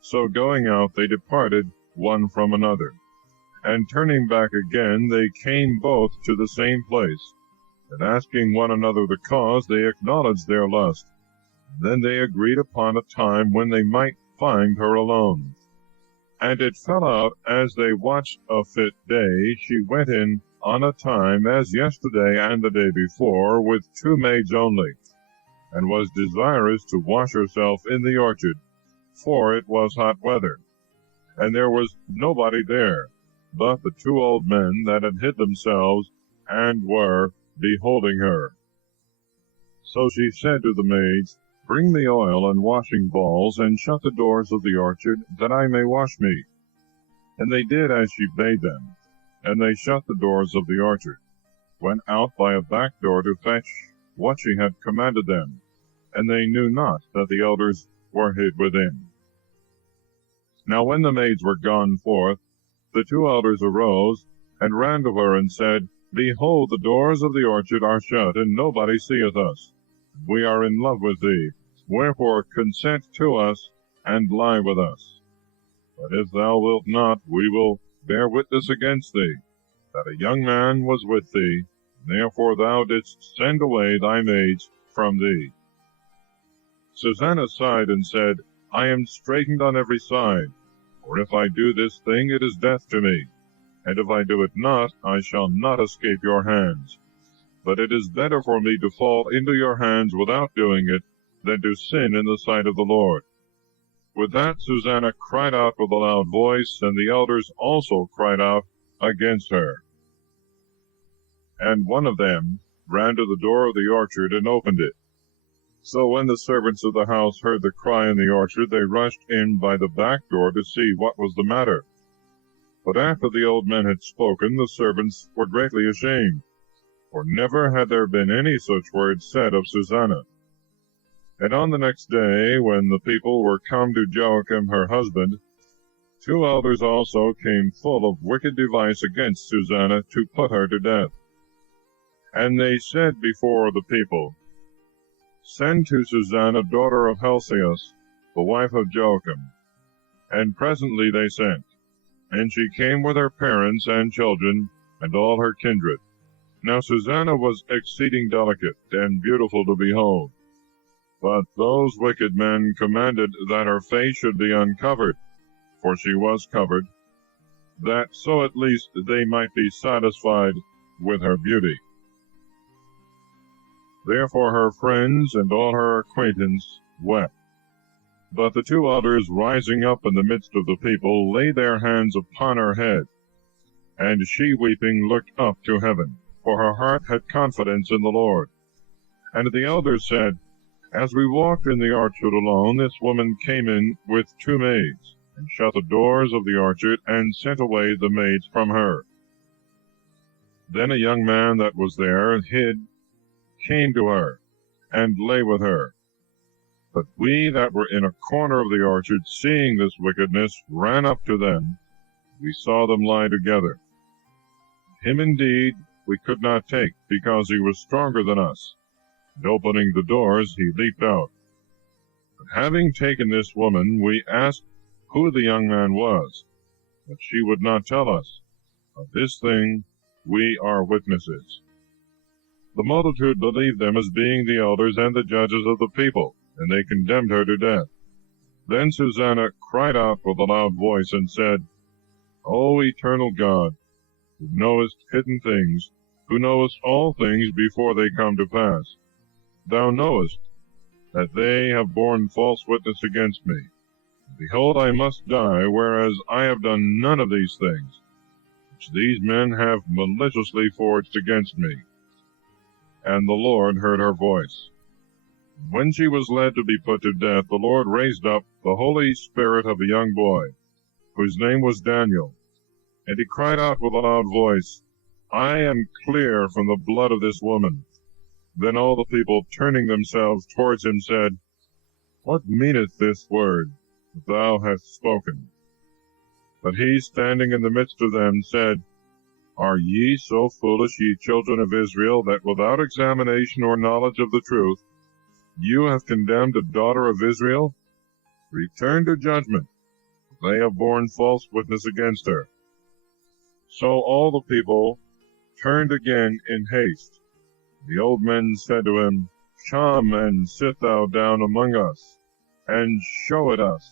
So going out they departed one from another. And turning back again, they came both to the same place. And asking one another the cause, they acknowledged their lust. Then they agreed upon a time when they might find her alone. And it fell out, as they watched a fit day, she went in on a time as yesterday and the day before, with two maids only, and was desirous to wash herself in the orchard, for it was hot weather. And there was nobody there, but the two old men that had hid themselves, and were beholding her. So she said to the maids, Bring me oil and washing balls, and shut the doors of the orchard, that I may wash me. And they did as she bade them, and they shut the doors of the orchard, went out by a back door to fetch what she had commanded them, and they knew not that the elders were hid within. Now when the maids were gone forth, the two elders arose, and ran to her, and said, Behold, the doors of the orchard are shut, and nobody seeth us. We are in love with thee. Wherefore consent to us, and lie with us. But if thou wilt not, we will bear witness against thee, that a young man was with thee, therefore thou didst send away thy maids from thee. Susanna sighed and said, I am straitened on every side, for if I do this thing, it is death to me, and if I do it not, I shall not escape your hands. But it is better for me to fall into your hands without doing it, than to sin in the sight of the Lord. With that Susanna cried out with a loud voice, and the elders also cried out against her. And one of them ran to the door of the orchard and opened it. So when the servants of the house heard the cry in the orchard, they rushed in by the back door to see what was the matter. But after the old men had spoken, the servants were greatly ashamed, for never had there been any such words said of Susanna. And on the next day, when the people were come to Joachim her husband, 2 elders also came full of wicked device against Susanna to put her to death. And they said before the people, Send to Susanna, daughter of Helcias, the wife of Joachim. And presently they sent, and she came with her parents and children, and all her kindred. Now Susanna was exceeding delicate, and beautiful to behold. But those wicked men commanded that her face should be uncovered, for she was covered, that so at least they might be satisfied with her beauty. Therefore her friends and all her acquaintance wept. But the 2 elders, rising up in the midst of the people, laid their hands upon her head. And she, weeping, looked up to heaven, for her heart had confidence in the Lord. And the elders said, As we walked in the orchard alone, this woman came in with 2 maids, and shut the doors of the orchard, and sent away the maids from her. Then a young man that was there came to her, and lay with her. But we that were in a corner of the orchard, seeing this wickedness, ran up to them. We saw them lie together. Him indeed we could not take, because he was stronger than us. And opening the doors, he leaped out. But having taken this woman, we asked who the young man was. But she would not tell us. Of this thing we are witnesses. The multitude believed them as being the elders and the judges of the people, and they condemned her to death. Then Susanna cried out with a loud voice, and said, O eternal God, who knowest hidden things, who knowest all things before they come to pass, thou knowest that they have borne false witness against me. Behold, I must die, whereas I have done none of these things, which these men have maliciously forged against me. And the Lord heard her voice. When she was led to be put to death, the Lord raised up the Holy Spirit of a young boy, whose name was Daniel. And he cried out with a loud voice, I am clear from the blood of this woman. Then all the people, turning themselves towards him, said, What meaneth this word that thou hast spoken? But he, standing in the midst of them, said, Are ye so foolish, ye children of Israel, that without examination or knowledge of the truth, you have condemned a daughter of Israel? Return to judgment. They have borne false witness against her. So all the people turned again in haste. The old men said to him, Come and sit thou down among us, and show it us,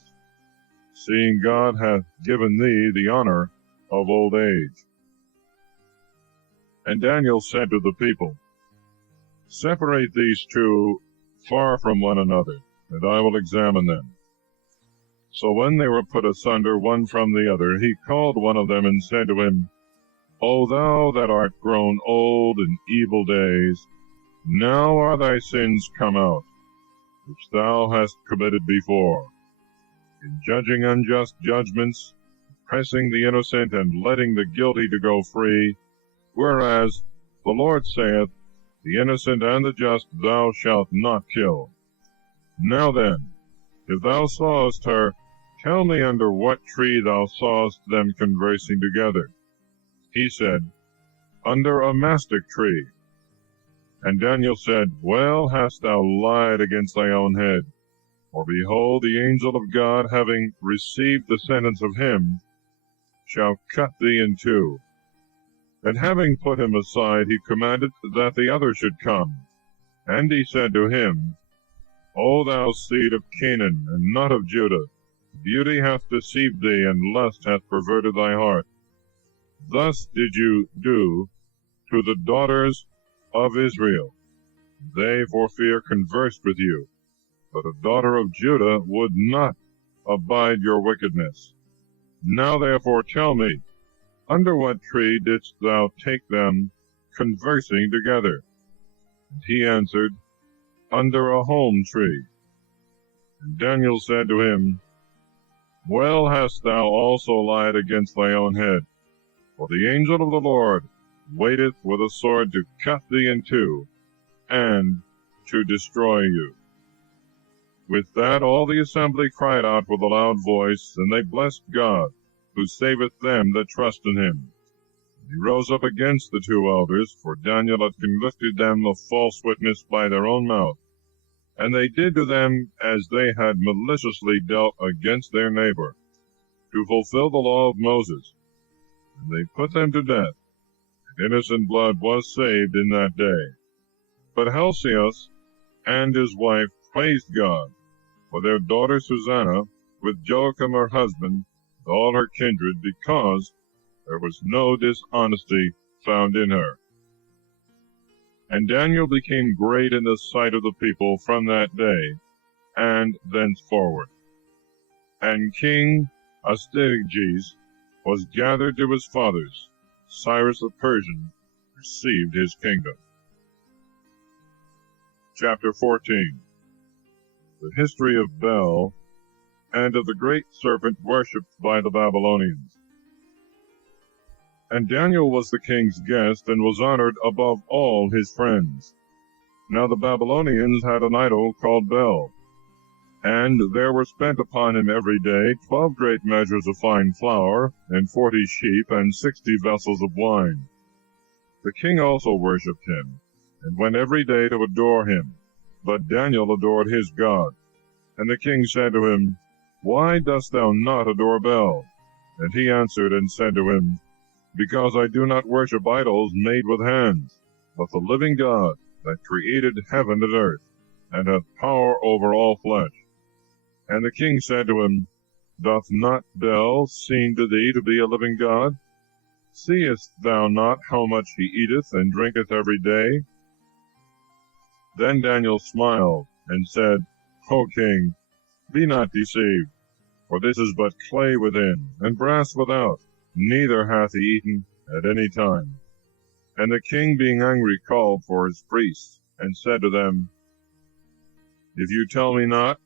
seeing God hath given thee the honor of old age. And Daniel said to the people, Separate these 2 far from one another, and I will examine them. So when they were put asunder one from the other, he called one of them and said to him, O thou that art grown old in evil days, now are thy sins come out, which thou hast committed before, in judging unjust judgments, oppressing the innocent, and letting the guilty to go free, whereas the Lord saith, The innocent and the just thou shalt not kill. Now then, if thou sawest her, tell me under what tree thou sawest them conversing together. He said, Under a mastic tree. And Daniel said, Well hast thou lied against thy own head. For behold, the angel of God, having received the sentence of him, shall cut thee in two. And having put him aside, he commanded that the other should come. And he said to him, O thou seed of Canaan, and not of Judah, beauty hath deceived thee, and lust hath perverted thy heart. Thus did you do to the daughters of Israel. They for fear conversed with you, but a daughter of Judah would not abide your wickedness. Now therefore tell me, under what tree didst thou take them conversing together? And he answered, Under a holm tree. And Daniel said to him, Well hast thou also lied against thy own head, for the angel of the Lord waiteth with a sword to cut thee in two, and to destroy you. With that all the assembly cried out with a loud voice, and they blessed God, who saveth them that trust in him. He rose up against the two elders, for Daniel had convicted them of false witness by their own mouth. And they did to them as they had maliciously dealt against their neighbor, to fulfill the law of Moses. And they put them to death, and innocent blood was saved in that day. But Helcias and his wife praised God for their daughter Susanna, with Joachim her husband, and all her kindred, because there was no dishonesty found in her. And Daniel became great in the sight of the people from that day and thenceforward. And King Astyages was gathered to his fathers. Cyrus the Persian received his kingdom. Chapter 14. The history of Bel, and of the great serpent worshipped by the Babylonians. And Daniel was the king's guest, and was honored above all his friends. Now the Babylonians had an idol called Bel, and there were spent upon him every day 12 great measures of fine flour, and 40 sheep, and 60 vessels of wine. The king also worshipped him, and went every day to adore him. But Daniel adored his God. And the king said to him, Why dost thou not adore Bel? And he answered and said to him, Because I do not worship idols made with hands, but the living God that created heaven and earth, and hath power over all flesh. And the king said to him, Doth not Bel seem to thee to be a living God? Seest thou not how much he eateth and drinketh every day? Then Daniel smiled, and said, O king, be not deceived, for this is but clay within, and brass without, neither hath he eaten at any time. And the king, being angry, called for his priests, and said to them, If you tell me not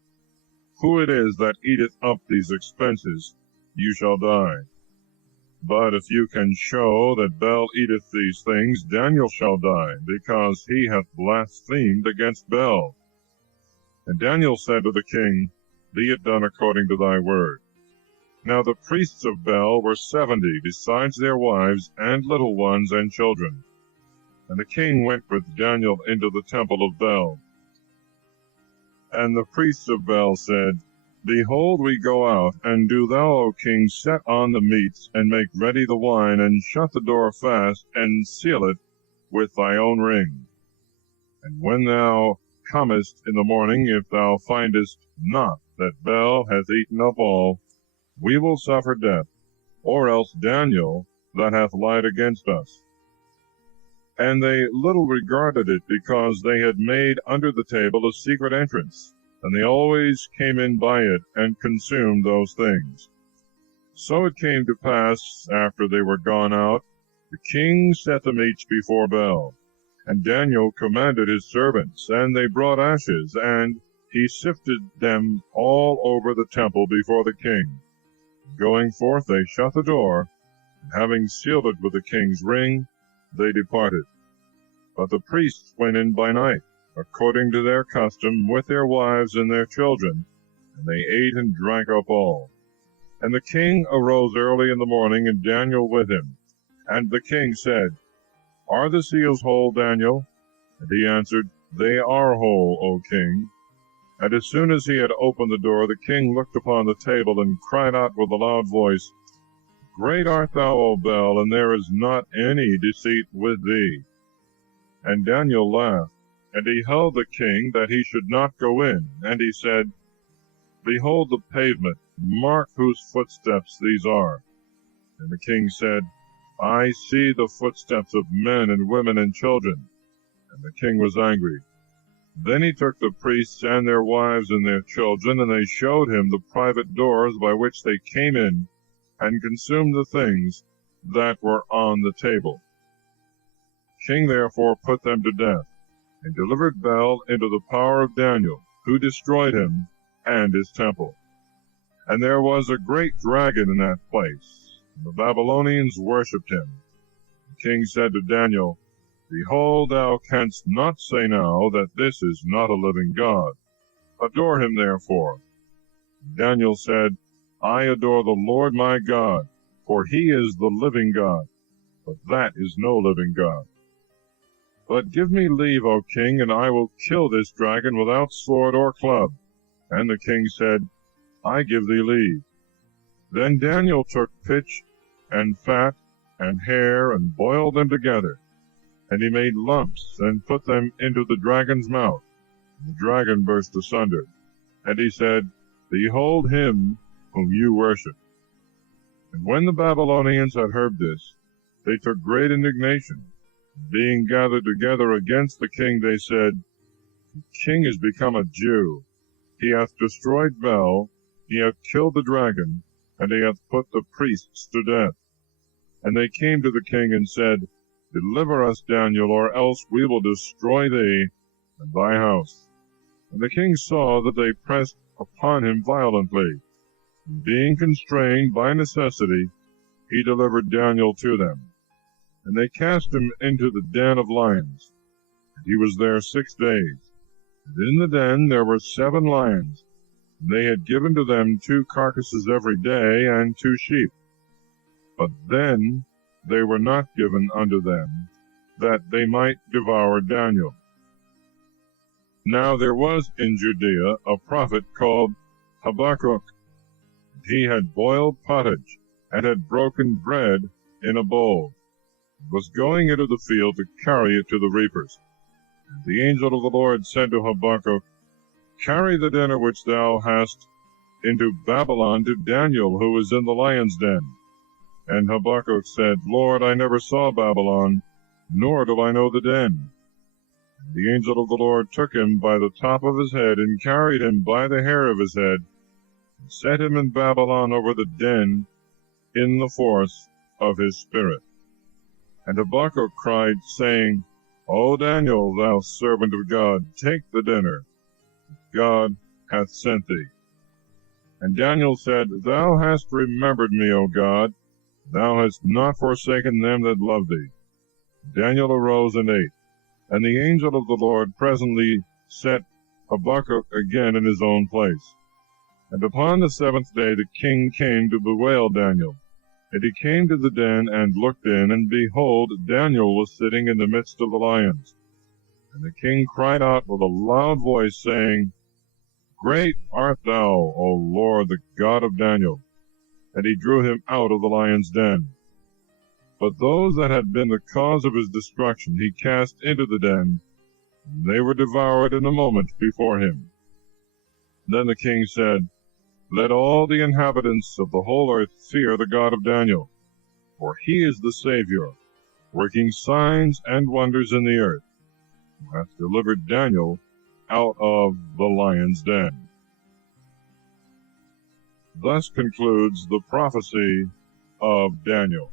who it is that eateth up these expenses, you shall die. But if you can show that Bel eateth these things, Daniel shall die, because he hath blasphemed against Bel. And Daniel said to the king, Be it done according to thy word. Now the priests of Bel were 70, besides their wives, and little ones, and children. And the king went with Daniel into the temple of Bel. And the priests of Bel said, Behold, we go out, and do thou, O king, set on the meats, and make ready the wine, and shut the door fast, and seal it with thy own ring. And when thou comest in the morning, if thou findest not that Bel hath eaten up all, we will suffer death, or else Daniel that hath lied against us. And they little regarded it, because they had made under the table a secret entrance, and they always came in by it, and consumed those things. So it came to pass, after they were gone out, the king set the meats before Bel. And Daniel commanded his servants, and they brought ashes, and he sifted them all over the temple before the king. Going forth, they shut the door, and having sealed it with the king's ring, they departed. But the priests went in by night, according to their custom, with their wives and their children, and they ate and drank up all. And the king arose early in the morning, and Daniel with him. And the king said, Are the seals whole, Daniel? And he answered, They are whole, O king. And as soon as he had opened the door, the king looked upon the table, and cried out with a loud voice, Great art thou, O Bel, and there is not any deceit with thee. And Daniel laughed, and he held the king that he should not go in. And he said, Behold the pavement, mark whose footsteps these are. And the king said, I see the footsteps of men and women and children. And the king was angry. Then he took the priests and their wives and their children, and they showed him the private doors by which they came in, and consumed the things that were on the table. The king therefore put them to death, and delivered Bel into the power of Daniel, who destroyed him and his temple. And there was a great dragon in that place, and the Babylonians worshipped him. The king said to Daniel, Behold, thou canst not say now that this is not a living God. Adore him therefore. Daniel said, I adore the Lord my God, for he is the living God, but that is no living God. But give me leave, O king, and I will kill this dragon without sword or club. And the king said, I give thee leave. Then Daniel took pitch and fat and hair, and boiled them together. And he made lumps, and put them into the dragon's mouth. The dragon burst asunder. And he said, Behold him whom you worship. And when the Babylonians had heard this, they took great indignation. Being gathered together against the king, they said, The king is become a Jew. He hath destroyed Bel, he hath killed the dragon, and he hath put the priests to death. And they came to the king and said, Deliver us, Daniel, or else we will destroy thee and thy house. And the king saw that they pressed upon him violently. And being constrained by necessity, he delivered Daniel to them. And they cast him into the den of lions. And he was there 6 days. And in the den there were 7 lions. And they had given to them 2 carcasses every day, and 2 sheep. But then they were not given unto them, that they might devour Daniel. Now there was in Judea a prophet called Habakkuk. He had boiled pottage, and had broken bread in a bowl, and was going into the field to carry it to the reapers. And the angel of the Lord said to Habakkuk, Carry the dinner which thou hast into Babylon to Daniel, who is in the lion's den. And Habakkuk said, Lord, I never saw Babylon, nor do I know the den. And the angel of the Lord took him by the top of his head, and carried him by the hair of his head, and set him in Babylon over the den in the force of his spirit. And Habakkuk cried, saying, O Daniel, thou servant of God, take the dinner. God hath sent thee. And Daniel said, Thou hast remembered me, O God. Thou hast not forsaken them that love thee. Daniel arose and ate. And the angel of the Lord presently set Habakkuk again in his own place. And upon the 7th day the king came to bewail Daniel. And he came to the den, and looked in, and behold, Daniel was sitting in the midst of the lions. And the king cried out with a loud voice, saying, Great art thou, O Lord, the God of Daniel. And he drew him out of the lion's den. But those that had been the cause of his destruction he cast into the den, and they were devoured in a moment before him. Then the king said, Let all the inhabitants of the whole earth fear the God of Daniel, for he is the Savior, working signs and wonders in the earth, who hath delivered Daniel out of the lion's den. Thus concludes the prophecy of Daniel.